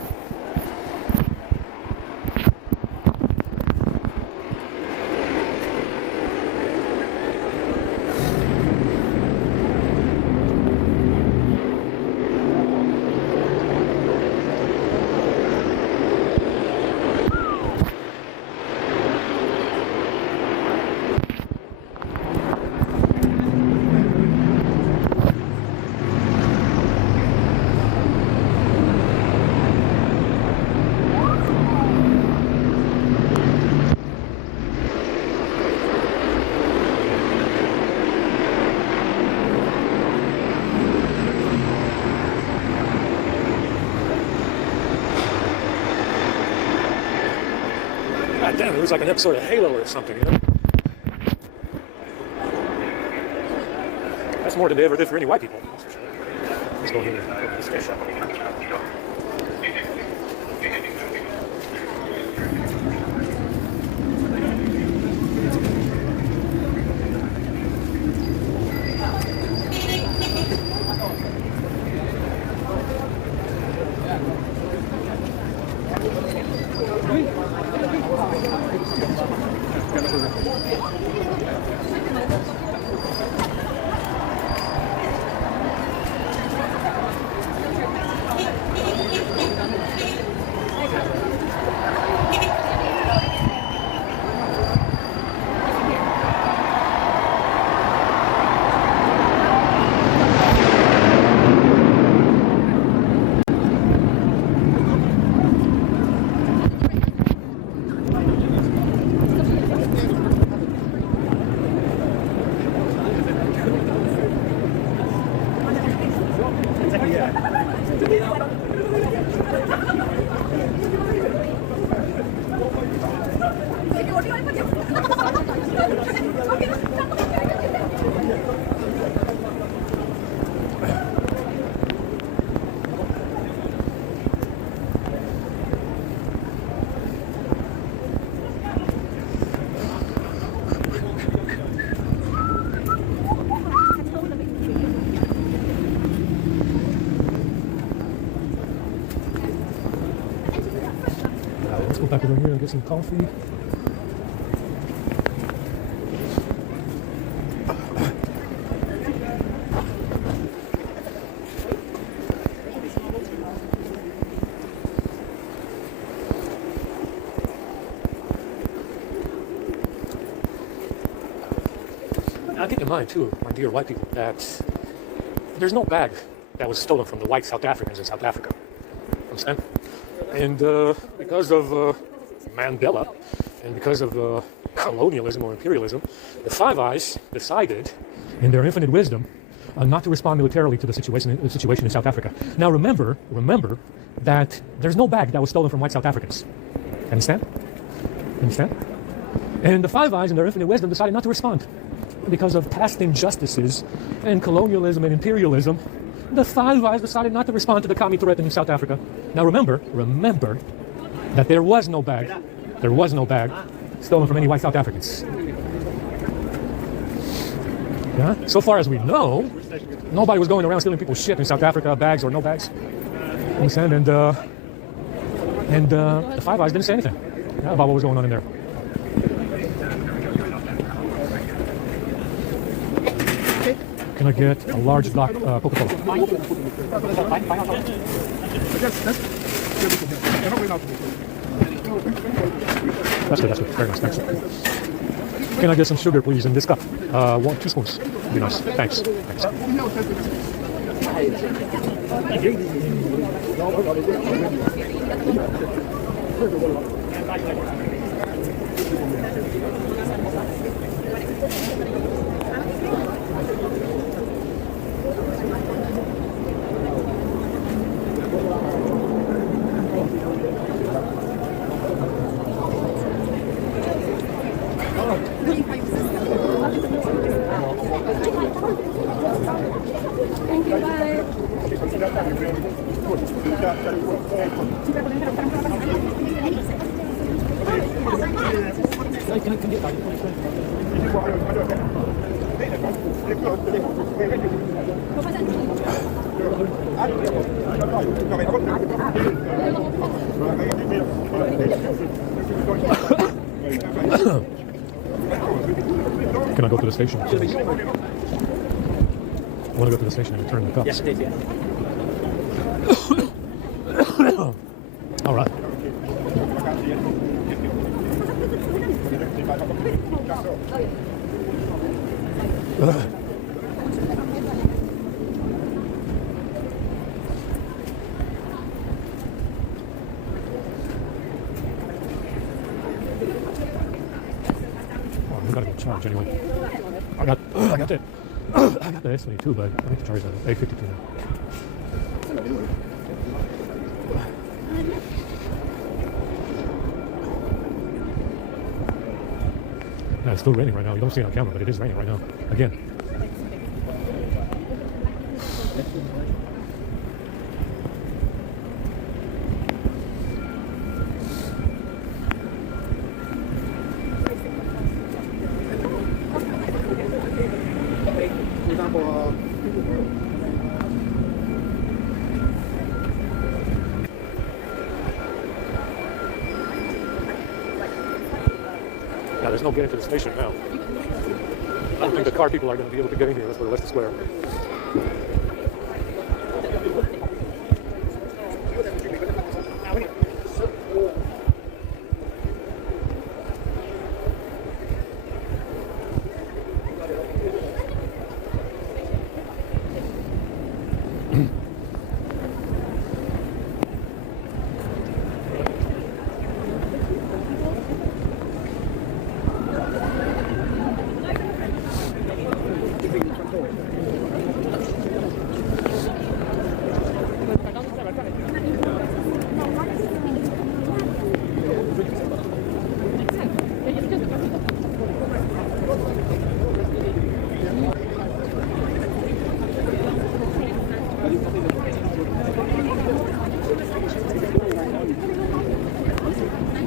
God damn, it was like an episode of Halo or something, you know? That's more than they ever did for any white people. Let's go here. Let's get shot. Let's go back over here and get some coffee. Now keep in mind too, my dear white people, that there's no bag that was stolen from the white South Africans in South Africa. Understand? And because of Mandela and because of colonialism or imperialism, the Five Eyes decided, in their infinite wisdom, not to respond militarily to the situation in South Africa. Now remember that there's no bag that was stolen from white South Africans. Understand? Understand? And the Five Eyes, in their infinite wisdom, decided not to respond because of past injustices and colonialism and imperialism. The Five Eyes decided not to respond to the commie threat in South Africa. Now remember that there was no bag stolen from any white South Africans. Yeah? So far as we know, nobody was going around stealing people's shit in South Africa, bags or no bags. Understand? And the Five Eyes didn't say anything about what was going on in there. Can I get a large black Coca-Cola? That's good, very nice, thanks. Can I get some sugar, please, in this cup? 2 spoons, be nice, thanks. Thank you, bye. Can I go to the station? I want to go to the station and return the cups. Yes, it is, yeah. All right. Oh, we gotta go charge anyway. I got the S22, but I need to charge the A52 now. Yeah, it's still raining right now. You don't see it on camera, but it is raining right now. Again. For example, Yeah, there's no getting to the station now. I don't think the car people are going to be able to get in here unless we're Leicester Square.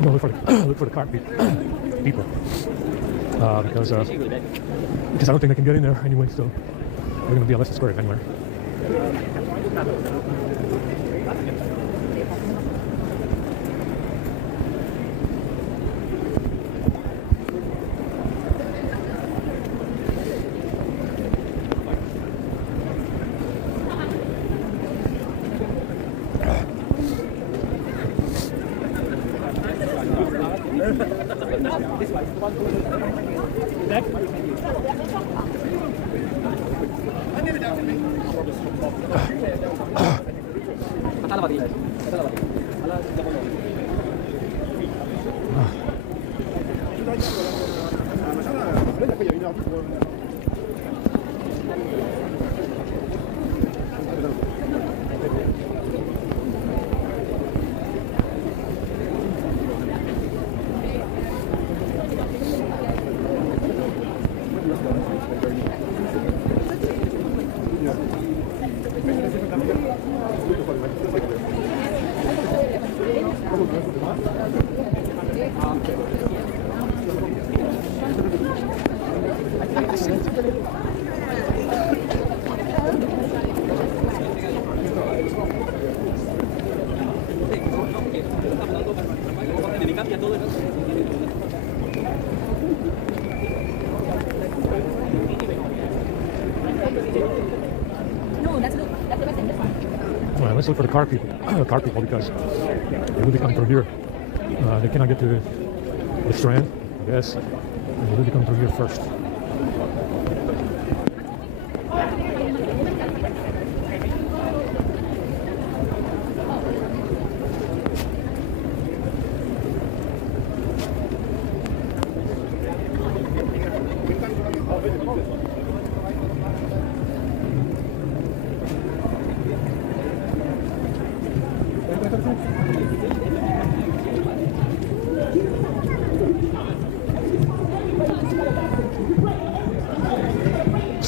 No, look for the car people because I don't think they can get in there anyway. So we're going to be at Leicester Square anyway. No, that's the best in this one. Well, let's look for the car people because they will be coming through here. They cannot get to the Strand, I guess. And they will be coming through here first.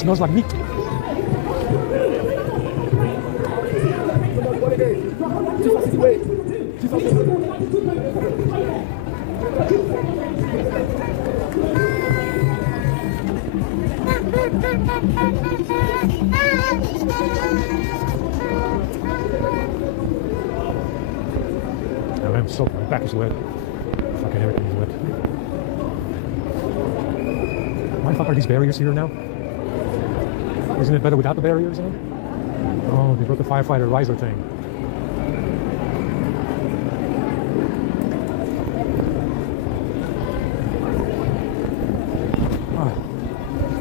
smells like meat. I'm so, my back is wet. Fucking everything is wet. Why the fuck are these barriers here now? Isn't it better without the barriers? Oh, they broke the firefighter riser thing.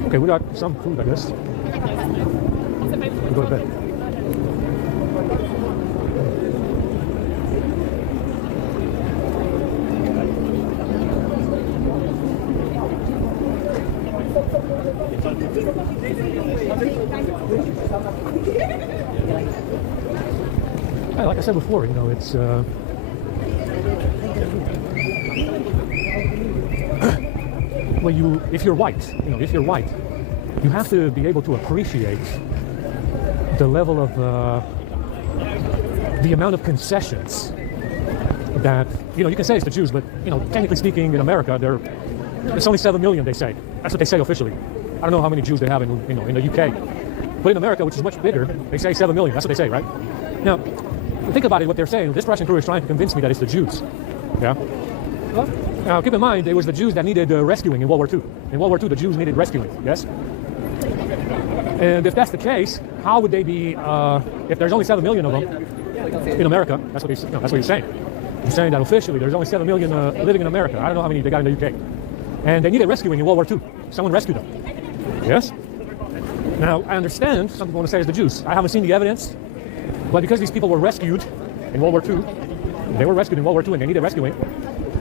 Okay, we got some food, I guess. We'll go to bed. Yeah, like I said before, you know, it's well, if you're white, you know, if you're white, you have to be able to appreciate the level of the amount of concessions that, you know, you can say it's the Jews, but, you know, technically speaking, in America, there's only 7 million, they say. That's what they say officially. I don't know how many Jews they have in, you know, in the UK, but in America, which is much bigger, they say 7 million. That's what they say, right? Now, think about it. What they're saying. This Russian crew is trying to convince me that it's the Jews. Yeah. Now, keep in mind, it was the Jews that needed rescuing in World War II. In World War II, the Jews needed rescuing. Yes. And if that's the case, how would they be? If there's only 7 million of them in America, that's what he's saying. He's saying that officially there's only 7 million living in America. I don't know how many they got in the UK, and they needed rescuing in World War II. Someone rescued them. Yes. Now, I understand some people want to say it's the Jews. I haven't seen the evidence, but because these people were rescued in World War II, they were rescued in World War II and they needed rescuing.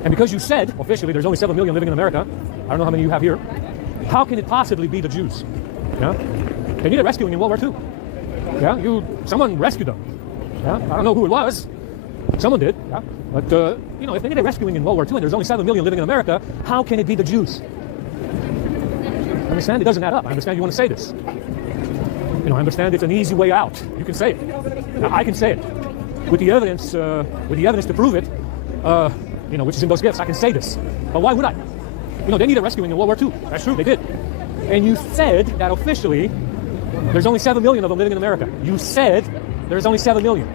And because you said, officially, there's only 7 million living in America, I don't know how many you have here, how can it possibly be the Jews? Yeah? They needed rescuing in World War II. Yeah? Someone rescued them. Yeah? I don't know who it was. Someone did. Yeah? But, you know, if they needed rescuing in World War II and there's only 7 million living in America, how can it be the Jews? I understand it doesn't add up. I understand you want to say this. You know, I understand it's an easy way out. You can say it. Now, I can say it. With the evidence to prove it, you know, which is in those gifts, I can say this. But why would I? You know, they needed rescuing in World War II. That's true, they did. And you said that officially there's only 7 million of them living in America. You said there's only 7 million.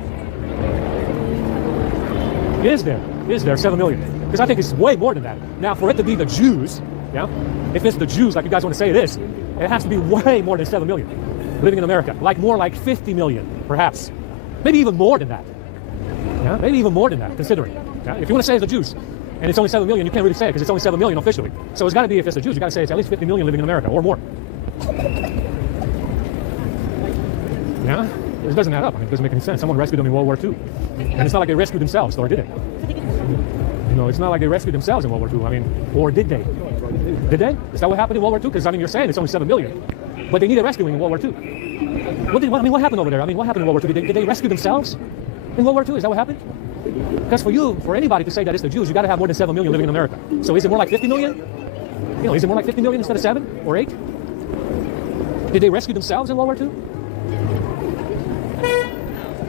Is there 7 million? Because I think it's way more than that. Now, for it to be the Jews, yeah, if it's the Jews, like you guys want to say it is, it has to be way more than 7 million living in America. Like more like 50 million, perhaps. Maybe even more than that. Yeah, maybe even more than that, considering. Yeah? If you want to say it's the Jews, and it's only 7 million, you can't really say it because it's only 7 million officially. So it's got to be, if it's the Jews, you got to say it's at least 50 million living in America, or more. Yeah? It doesn't add up. I mean, it doesn't make any sense. Someone rescued them in World War II. And it's not like they rescued themselves, or did it? You know, it's not like they rescued themselves in World War II. I mean, or did they? Did they? Is that what happened in World War II? Because, I mean, you're saying it's only 7 million. But they needed rescuing in World War II. What happened over there? I mean, what happened in World War II? Did they rescue themselves in World War II? Is that what happened? Because for anybody to say that it's the Jews, you got to have more than 7 million living in America. So is it more like 50 million? You know, is it more like 50 million instead of 7 or 8? Did they rescue themselves in World War II?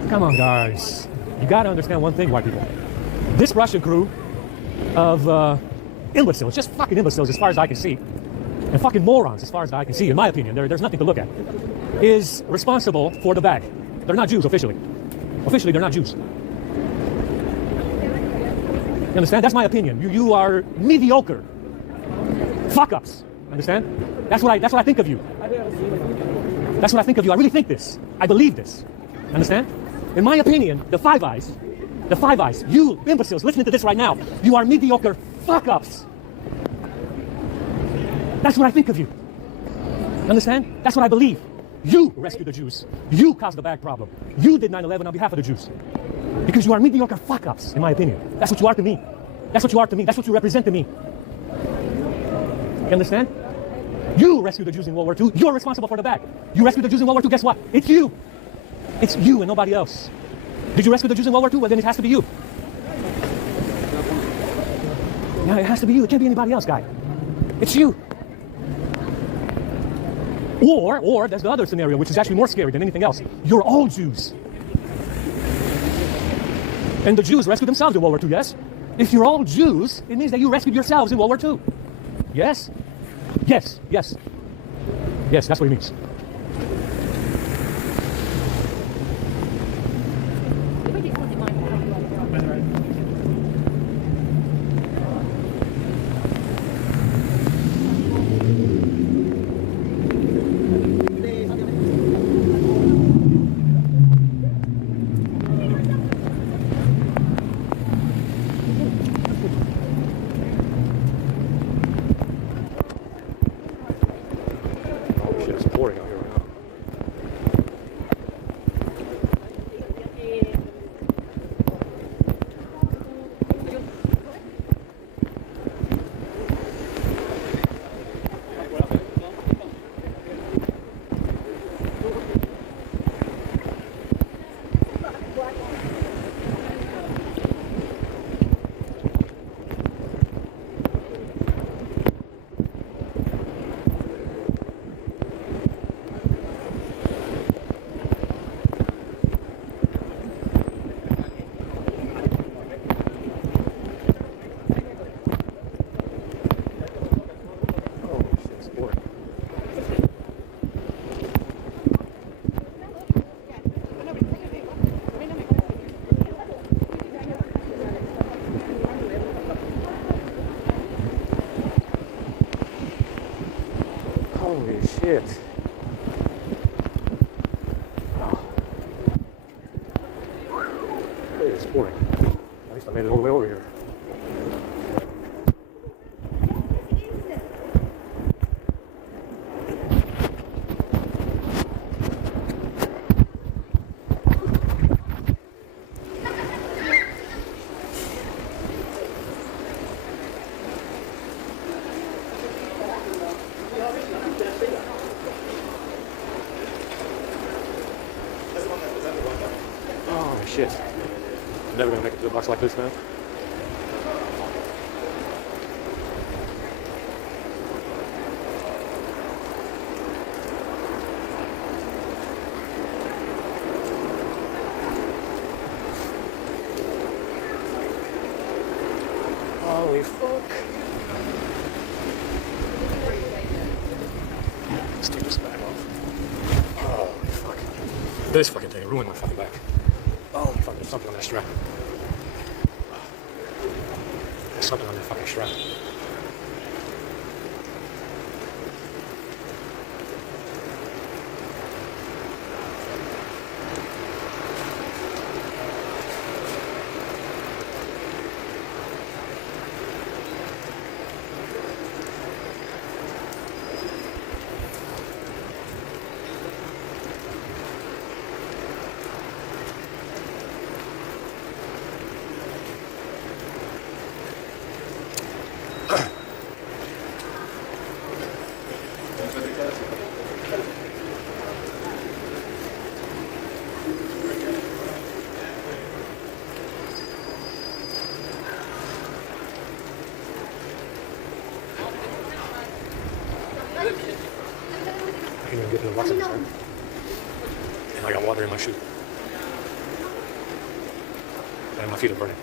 Come on, guys. You got to understand one thing, white people. This Russian crew of imbeciles, just fucking imbeciles as far as I can see, and fucking morons as far as I can see, in my opinion, there's nothing to look at, is responsible for the bag. They're not Jews officially. Officially, they're not Jews. You understand? That's my opinion. You are mediocre fuck-ups. Understand? That's what I think of you. That's what I think of you. I really think this. I believe this. Understand? In my opinion, the Five Eyes, you imbeciles listening to this right now, you are mediocre fuck-ups. That's what I think of you. Understand? That's what I believe. You rescued the Jews. You caused the bag problem. You did 9/11 on behalf of the Jews. Because you are mediocre fuck-ups, in my opinion. That's what you are to me. That's what you are to me. That's what you represent to me. You understand? You rescued the Jews in World War II. You're responsible for the bag. You rescued the Jews in World War II. Guess what? It's you. It's you and nobody else. Did you rescue the Jews in World War II? Well, then it has to be you. Yeah, it has to be you. It can't be anybody else, guy. It's you. Or there's the other scenario, which is actually more scary than anything else. You're all Jews. And the Jews rescued themselves in World War II, yes? If you're all Jews, it means that you rescued yourselves in World War II. Yes? Yes, yes. Yes, that's what it means. It's pouring out here right now. Holy shit. Oh. It's pouring. At least I made it all the way over here. Oh shit. I'm never gonna make it to a box like this, man. Holy fuck. Let's take this back off. Holy fuck. This fucking thing ruined my fucking back. Oh, fuck, there's something on that strap. There's something on that fucking strap. I can't even get to the box on this time. And I got water in my shoe. And my feet are burning.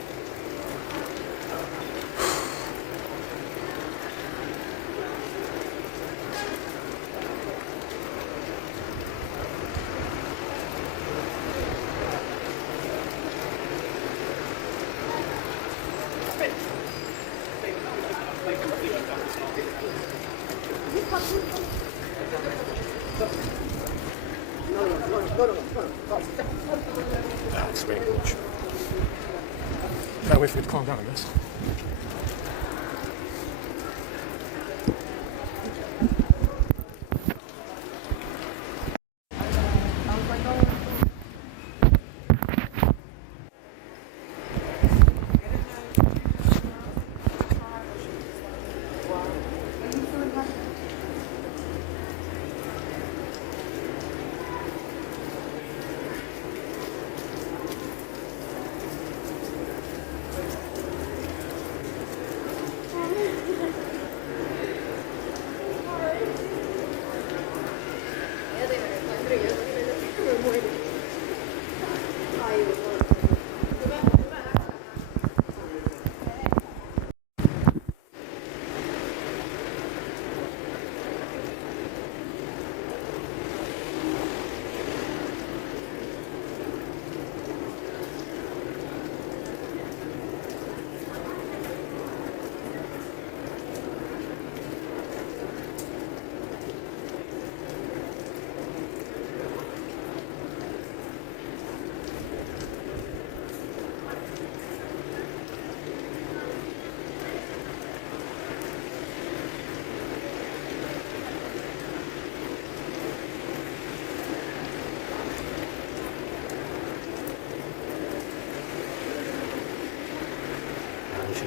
It's raining too much. Gotta wait for it to calm down, I guess.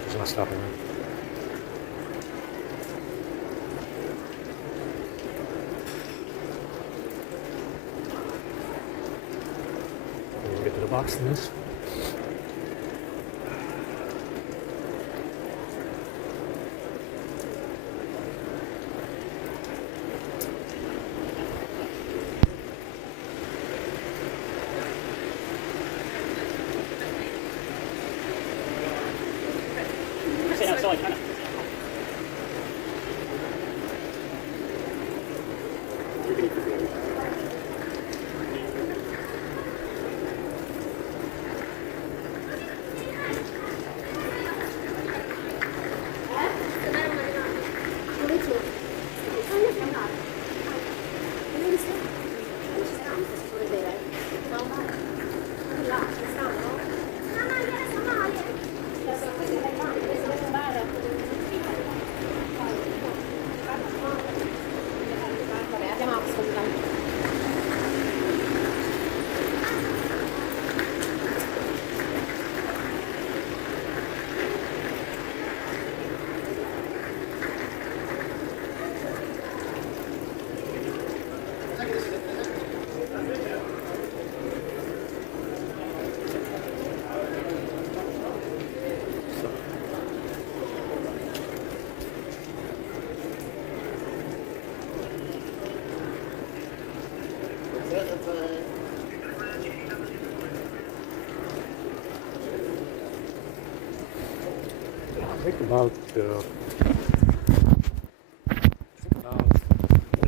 He's not stopping me. We'll get to the box in this. Sit outside, Hannah. Think about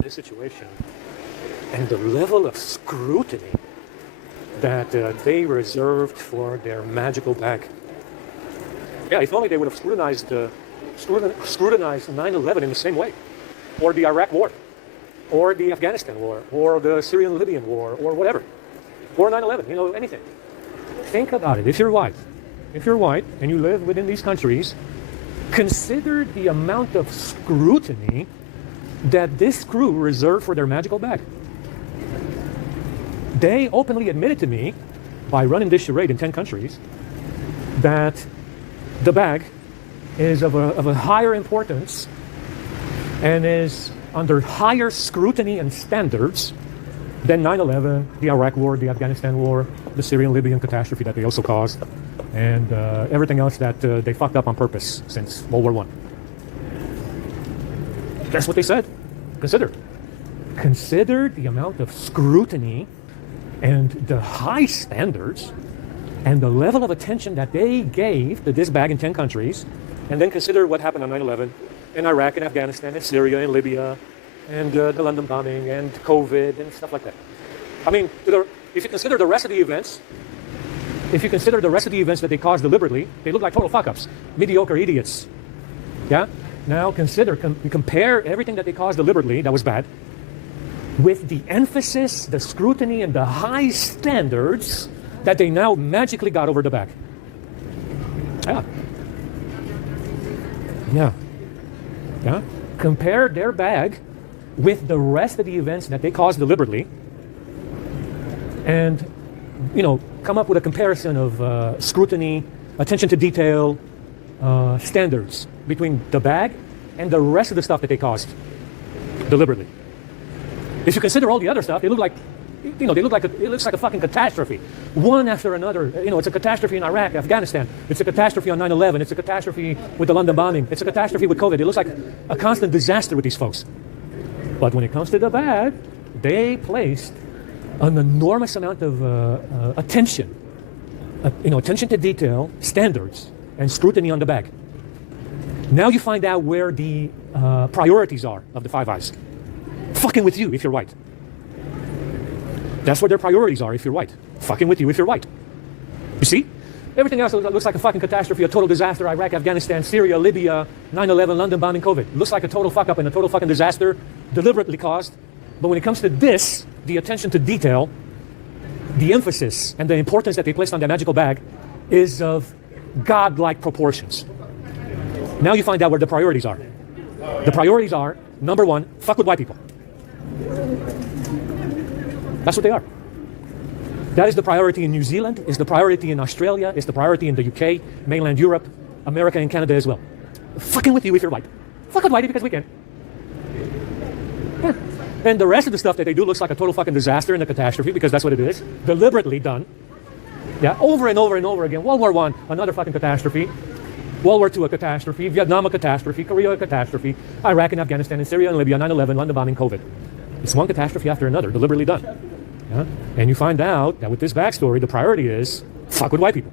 this situation and the level of scrutiny that they reserved for their magical bag. Yeah, if only they would have scrutinized 9/11 in the same way, or the Iraq War, or the Afghanistan War, or the Syrian-Libyan War, or whatever, or 9/11. You know, anything. Think about it. If you're white and you live within these countries, consider the amount of scrutiny that this crew reserved for their magical bag. They openly admitted to me, by running this charade in 10 countries, that the bag is of a higher importance and is under higher scrutiny and standards than 9/11, the Iraq War, the Afghanistan War, the Syrian-Libyan catastrophe that they also caused, and everything else that they fucked up on purpose since World War I. That's what they said. Consider the amount of scrutiny and the high standards and the level of attention that they gave to this bag in 10 countries, and then consider what happened on 9/11 in Iraq and Afghanistan and Syria and Libya and the London bombing and COVID and stuff like that. I mean, if you consider the rest of the events, that they caused deliberately, they look like total fuck-ups, mediocre idiots. Yeah? Now compare everything that they caused deliberately that was bad with the emphasis, the scrutiny, and the high standards that they now magically got over the back. Yeah. Compare their bag with the rest of the events that they caused deliberately, and come up with a comparison of scrutiny, attention to detail, standards between the bag and the rest of the stuff that they caused deliberately. If you consider all the other stuff, they look like it looks like a fucking catastrophe, one after another. It's a catastrophe in Iraq, Afghanistan. It's a catastrophe on 9/11. It's a catastrophe with the London bombing. It's a catastrophe with COVID. It looks like a constant disaster with these folks. But when it comes to the bag, they placed an enormous amount of attention to detail, standards, and scrutiny on the bag. Now you find out where the priorities are of the Five Eyes. Fucking with you if you're white. That's where their priorities are if you're white. Fucking with you if you're white. You see? Everything else looks like a fucking catastrophe, a total disaster. Iraq, Afghanistan, Syria, Libya, 9/11, London bombing, COVID. Looks like a total fuck up and a total fucking disaster, deliberately caused. But when it comes to this, the attention to detail, the emphasis and the importance that they placed on their magical bag is of godlike proportions. Now you find out where the priorities are. The priorities are, number one, fuck with white people. That's what they are. That is the priority in New Zealand, is the priority in Australia, is the priority in the UK, mainland Europe, America and Canada as well. Fucking with you if you're white. Fuck with whitey because we can. Yeah. And the rest of the stuff that they do looks like a total fucking disaster and a catastrophe because that's what it is. Deliberately done. Yeah, over and over and over again. World War I, another fucking catastrophe. World War II, a catastrophe. Vietnam, a catastrophe. Korea, a catastrophe. Iraq and Afghanistan and Syria and Libya, 9/11, London bombing, COVID. It's one catastrophe after another, deliberately done. Yeah? And you find out that with this backstory, the priority is fuck with white people.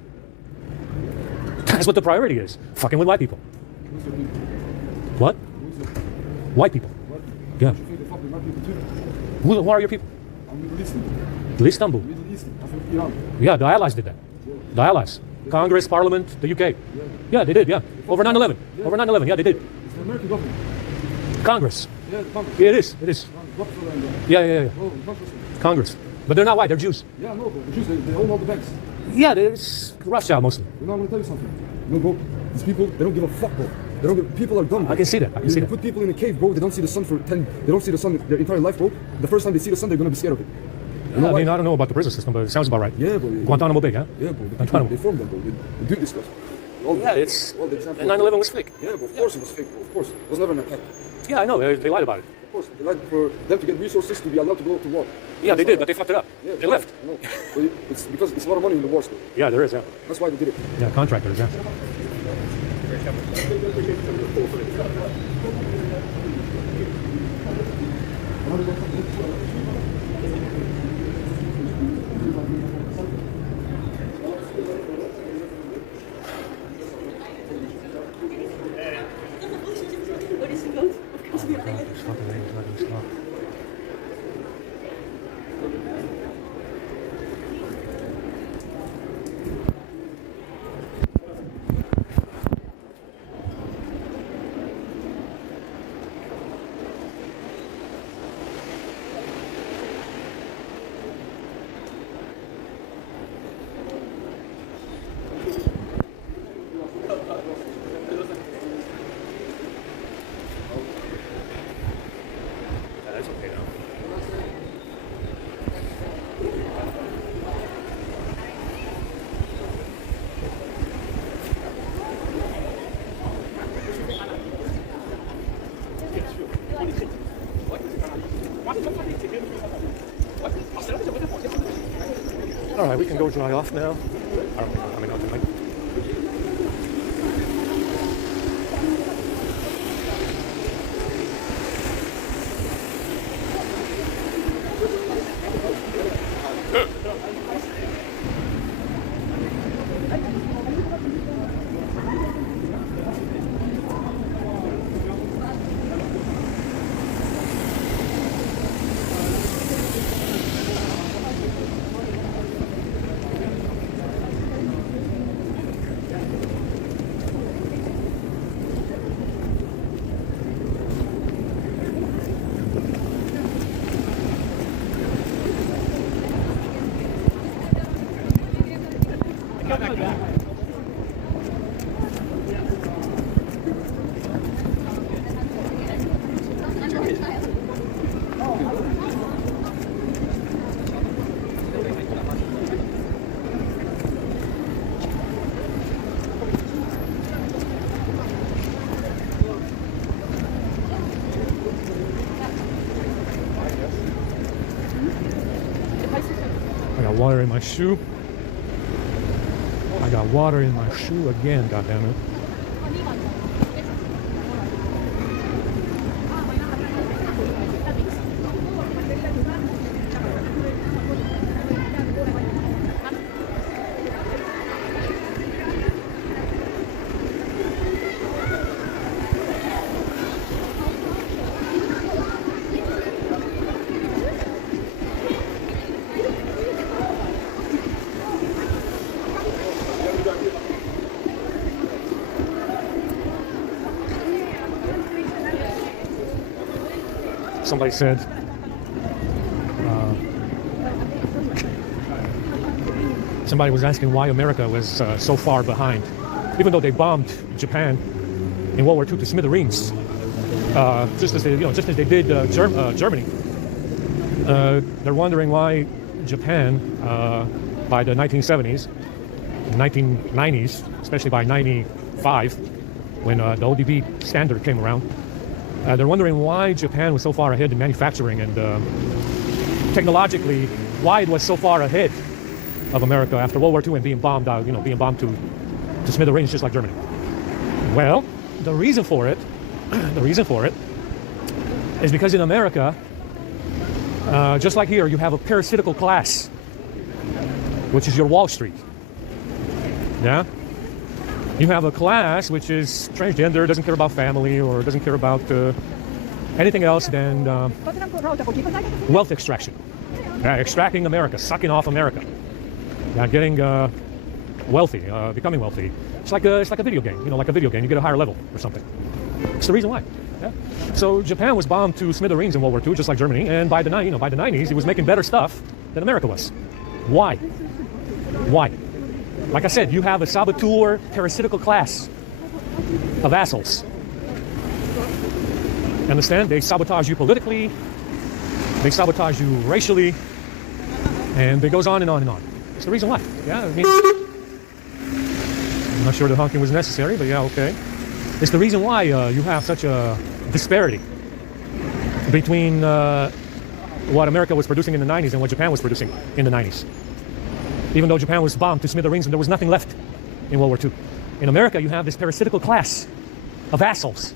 That's what the priority is. Fucking with white people. What? White people. Yeah. Who are your people? Middle Istanbul. Yeah, the Allies did that. The Allies. Congress, Parliament, the UK. Yeah, they did, yeah. Over 9/11. Over 9/11, yeah, they did. It's the American government. Congress. Yeah, the Congress. Yeah, it is. It is. Yeah. Oh, Congress. Congress. But they're not white, they're Jews. Yeah, no, but the Jews, they own all the banks. Yeah, it's Rothschild mostly. You know, I'm gonna tell you something. No, bro, these people, they don't give a fuck, bro. They don't give, people are dumb, bro. I can see that. I can see You that. put people in a cave, bro, they don't see the sun they don't see the sun their entire life, bro. The first time they see the sun, they're gonna be scared of it. You know I why? mean, I don't know about the prison system, but it sounds about right. Yeah, bro. Guantanamo Bay, yeah? Yeah, bro. Guantanamo. They formed them, bro. They do this stuff. All Yeah, the- it's... all the examples. And 9/11 was fake. Yeah, bro, of course it was fake, bro. Of course. It was never an attack. Yeah, I know. They lied about it. Of course. They lied for them to get resources to be allowed to go to war. Yeah, they did, but they fucked it up. Yeah, They left. No. But it's because it's a lot of money in the war still. Yeah, there is, yeah. That's why they did it. Yeah, contractors, yeah. That's okay now. All right, we can go dry off now. I don't know. I mean, not tonight. I got water in my shoe. I got water in my shoe again, goddammit. Somebody said, somebody was asking why America was so far behind, even though they bombed Japan in World War II to smithereens, just as they did Germany. They're wondering why Japan, by the 1970s, 1990s, especially by 94 1995, when the ODB standard came around. They're wondering why Japan was so far ahead in manufacturing and technologically, why it was so far ahead of America after World War II and being bombed out, being bombed to smithereens just like Germany. Well, the reason for it is because in America, just like here, you have a parasitical class, which is your Wall Street. Yeah? You have a class which is transgender, doesn't care about family, or doesn't care about anything else than wealth extraction. Yeah, extracting America, sucking off America. Yeah, getting wealthy, becoming wealthy. It's like a video game, like a video game. You get a higher level or something. It's the reason why. Yeah. So Japan was bombed to smithereens in World War II, just like Germany, and by the 90s, it was making better stuff than America was. Why? Why? Like I said, you have a saboteur, parasitical class of assholes. Understand? They sabotage you politically, they sabotage you racially, and it goes on and on and on. It's the reason why. Yeah, I mean, I'm not sure the honking was necessary, but yeah, okay. It's the reason why you have such a disparity between what America was producing in the 90s and what Japan was producing in the 90s. Even though Japan was bombed to smithereens and there was nothing left in World War II. In America, you have this parasitical class of assholes.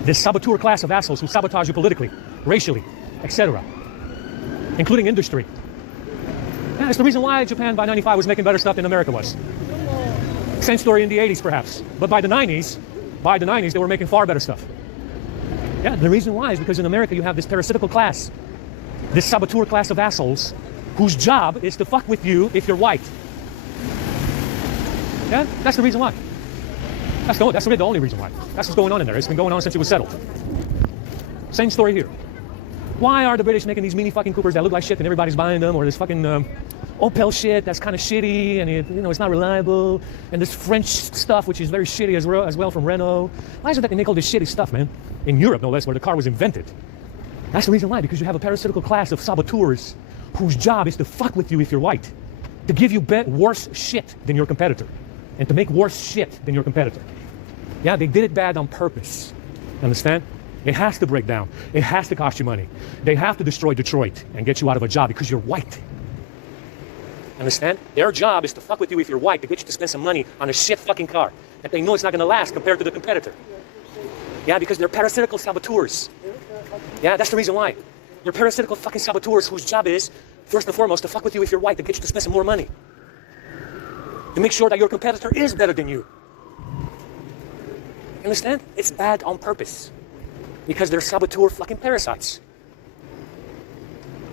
This saboteur class of assholes who sabotage you politically, racially, etc., including industry. Yeah, it's the reason why Japan by 95 was making better stuff than America was. Same story in the 80s, perhaps. But by the 90s, they were making far better stuff. Yeah, the reason why is because in America you have this parasitical class, this saboteur class of assholes, whose job is to fuck with you if you're white. Yeah, that's the reason why. That's really the only reason why. That's what's going on in there. It's been going on since it was settled. Same story here. Why are the British making these mini fucking Coopers that look like shit and everybody's buying them, or this fucking Opel shit that's kind of shitty and it's not reliable, and this French stuff which is very shitty as well from Renault? Why is it that they make all this shitty stuff, man? In Europe, no less, where the car was invented. That's the reason why, because you have a parasitical class of saboteurs whose job is to fuck with you if you're white, to give you worse shit than your competitor, and to make worse shit than your competitor. Yeah, they did it bad on purpose. Understand? It has to break down. It has to cost you money. They have to destroy Detroit and get you out of a job because you're white. Understand? Their job is to fuck with you if you're white, to get you to spend some money on a shit fucking car that they know it's not going to last compared to the competitor. Yeah, because they're parasitical saboteurs. Yeah, that's the reason why. They're parasitical fucking saboteurs whose job is, first and foremost, to fuck with you if you're white, to get you to spend some more money. To make sure that your competitor is better than you. Understand? It's bad on purpose. Because they're saboteur fucking parasites.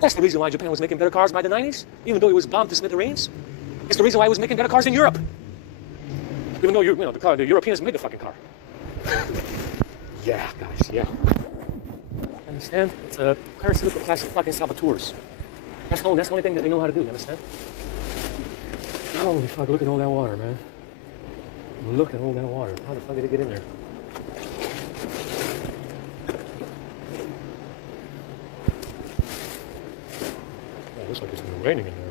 That's the reason why Japan was making better cars by the 90s, even though it was bombed to smithereens. It's the reason why it was making better cars in Europe. Even though the Europeans made the fucking car. Yeah, guys, yeah. Understand? It's a parasitical class of fucking saboteurs. That's the only thing that they know how to do, you understand? Holy fuck, look at all that water, man. Look at all that water. How the fuck did it get in there? Oh, it looks like it's been raining in there.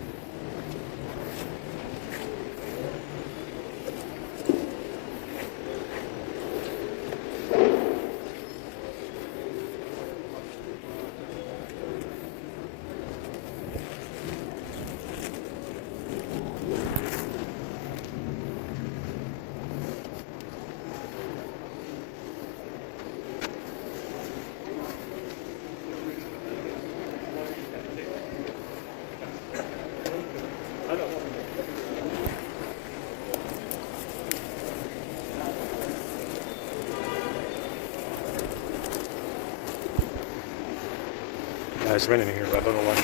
It's raining in here, but I don't know why.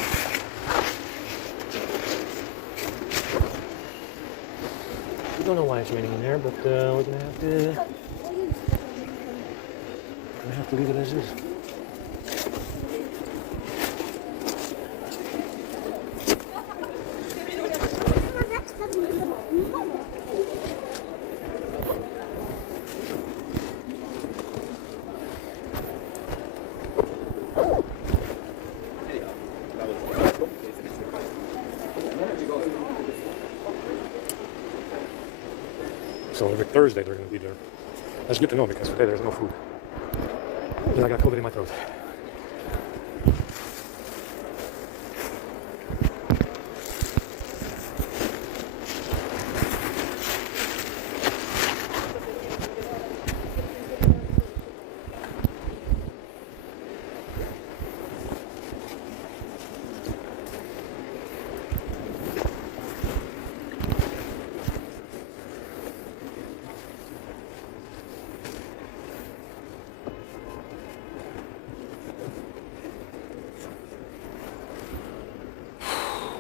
We don't know why it's raining in there, but we're gonna have to leave it as is. So every Thursday they're going to be there. That's good to know because today there's no food. Then I got COVID in my throat.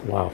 Wow.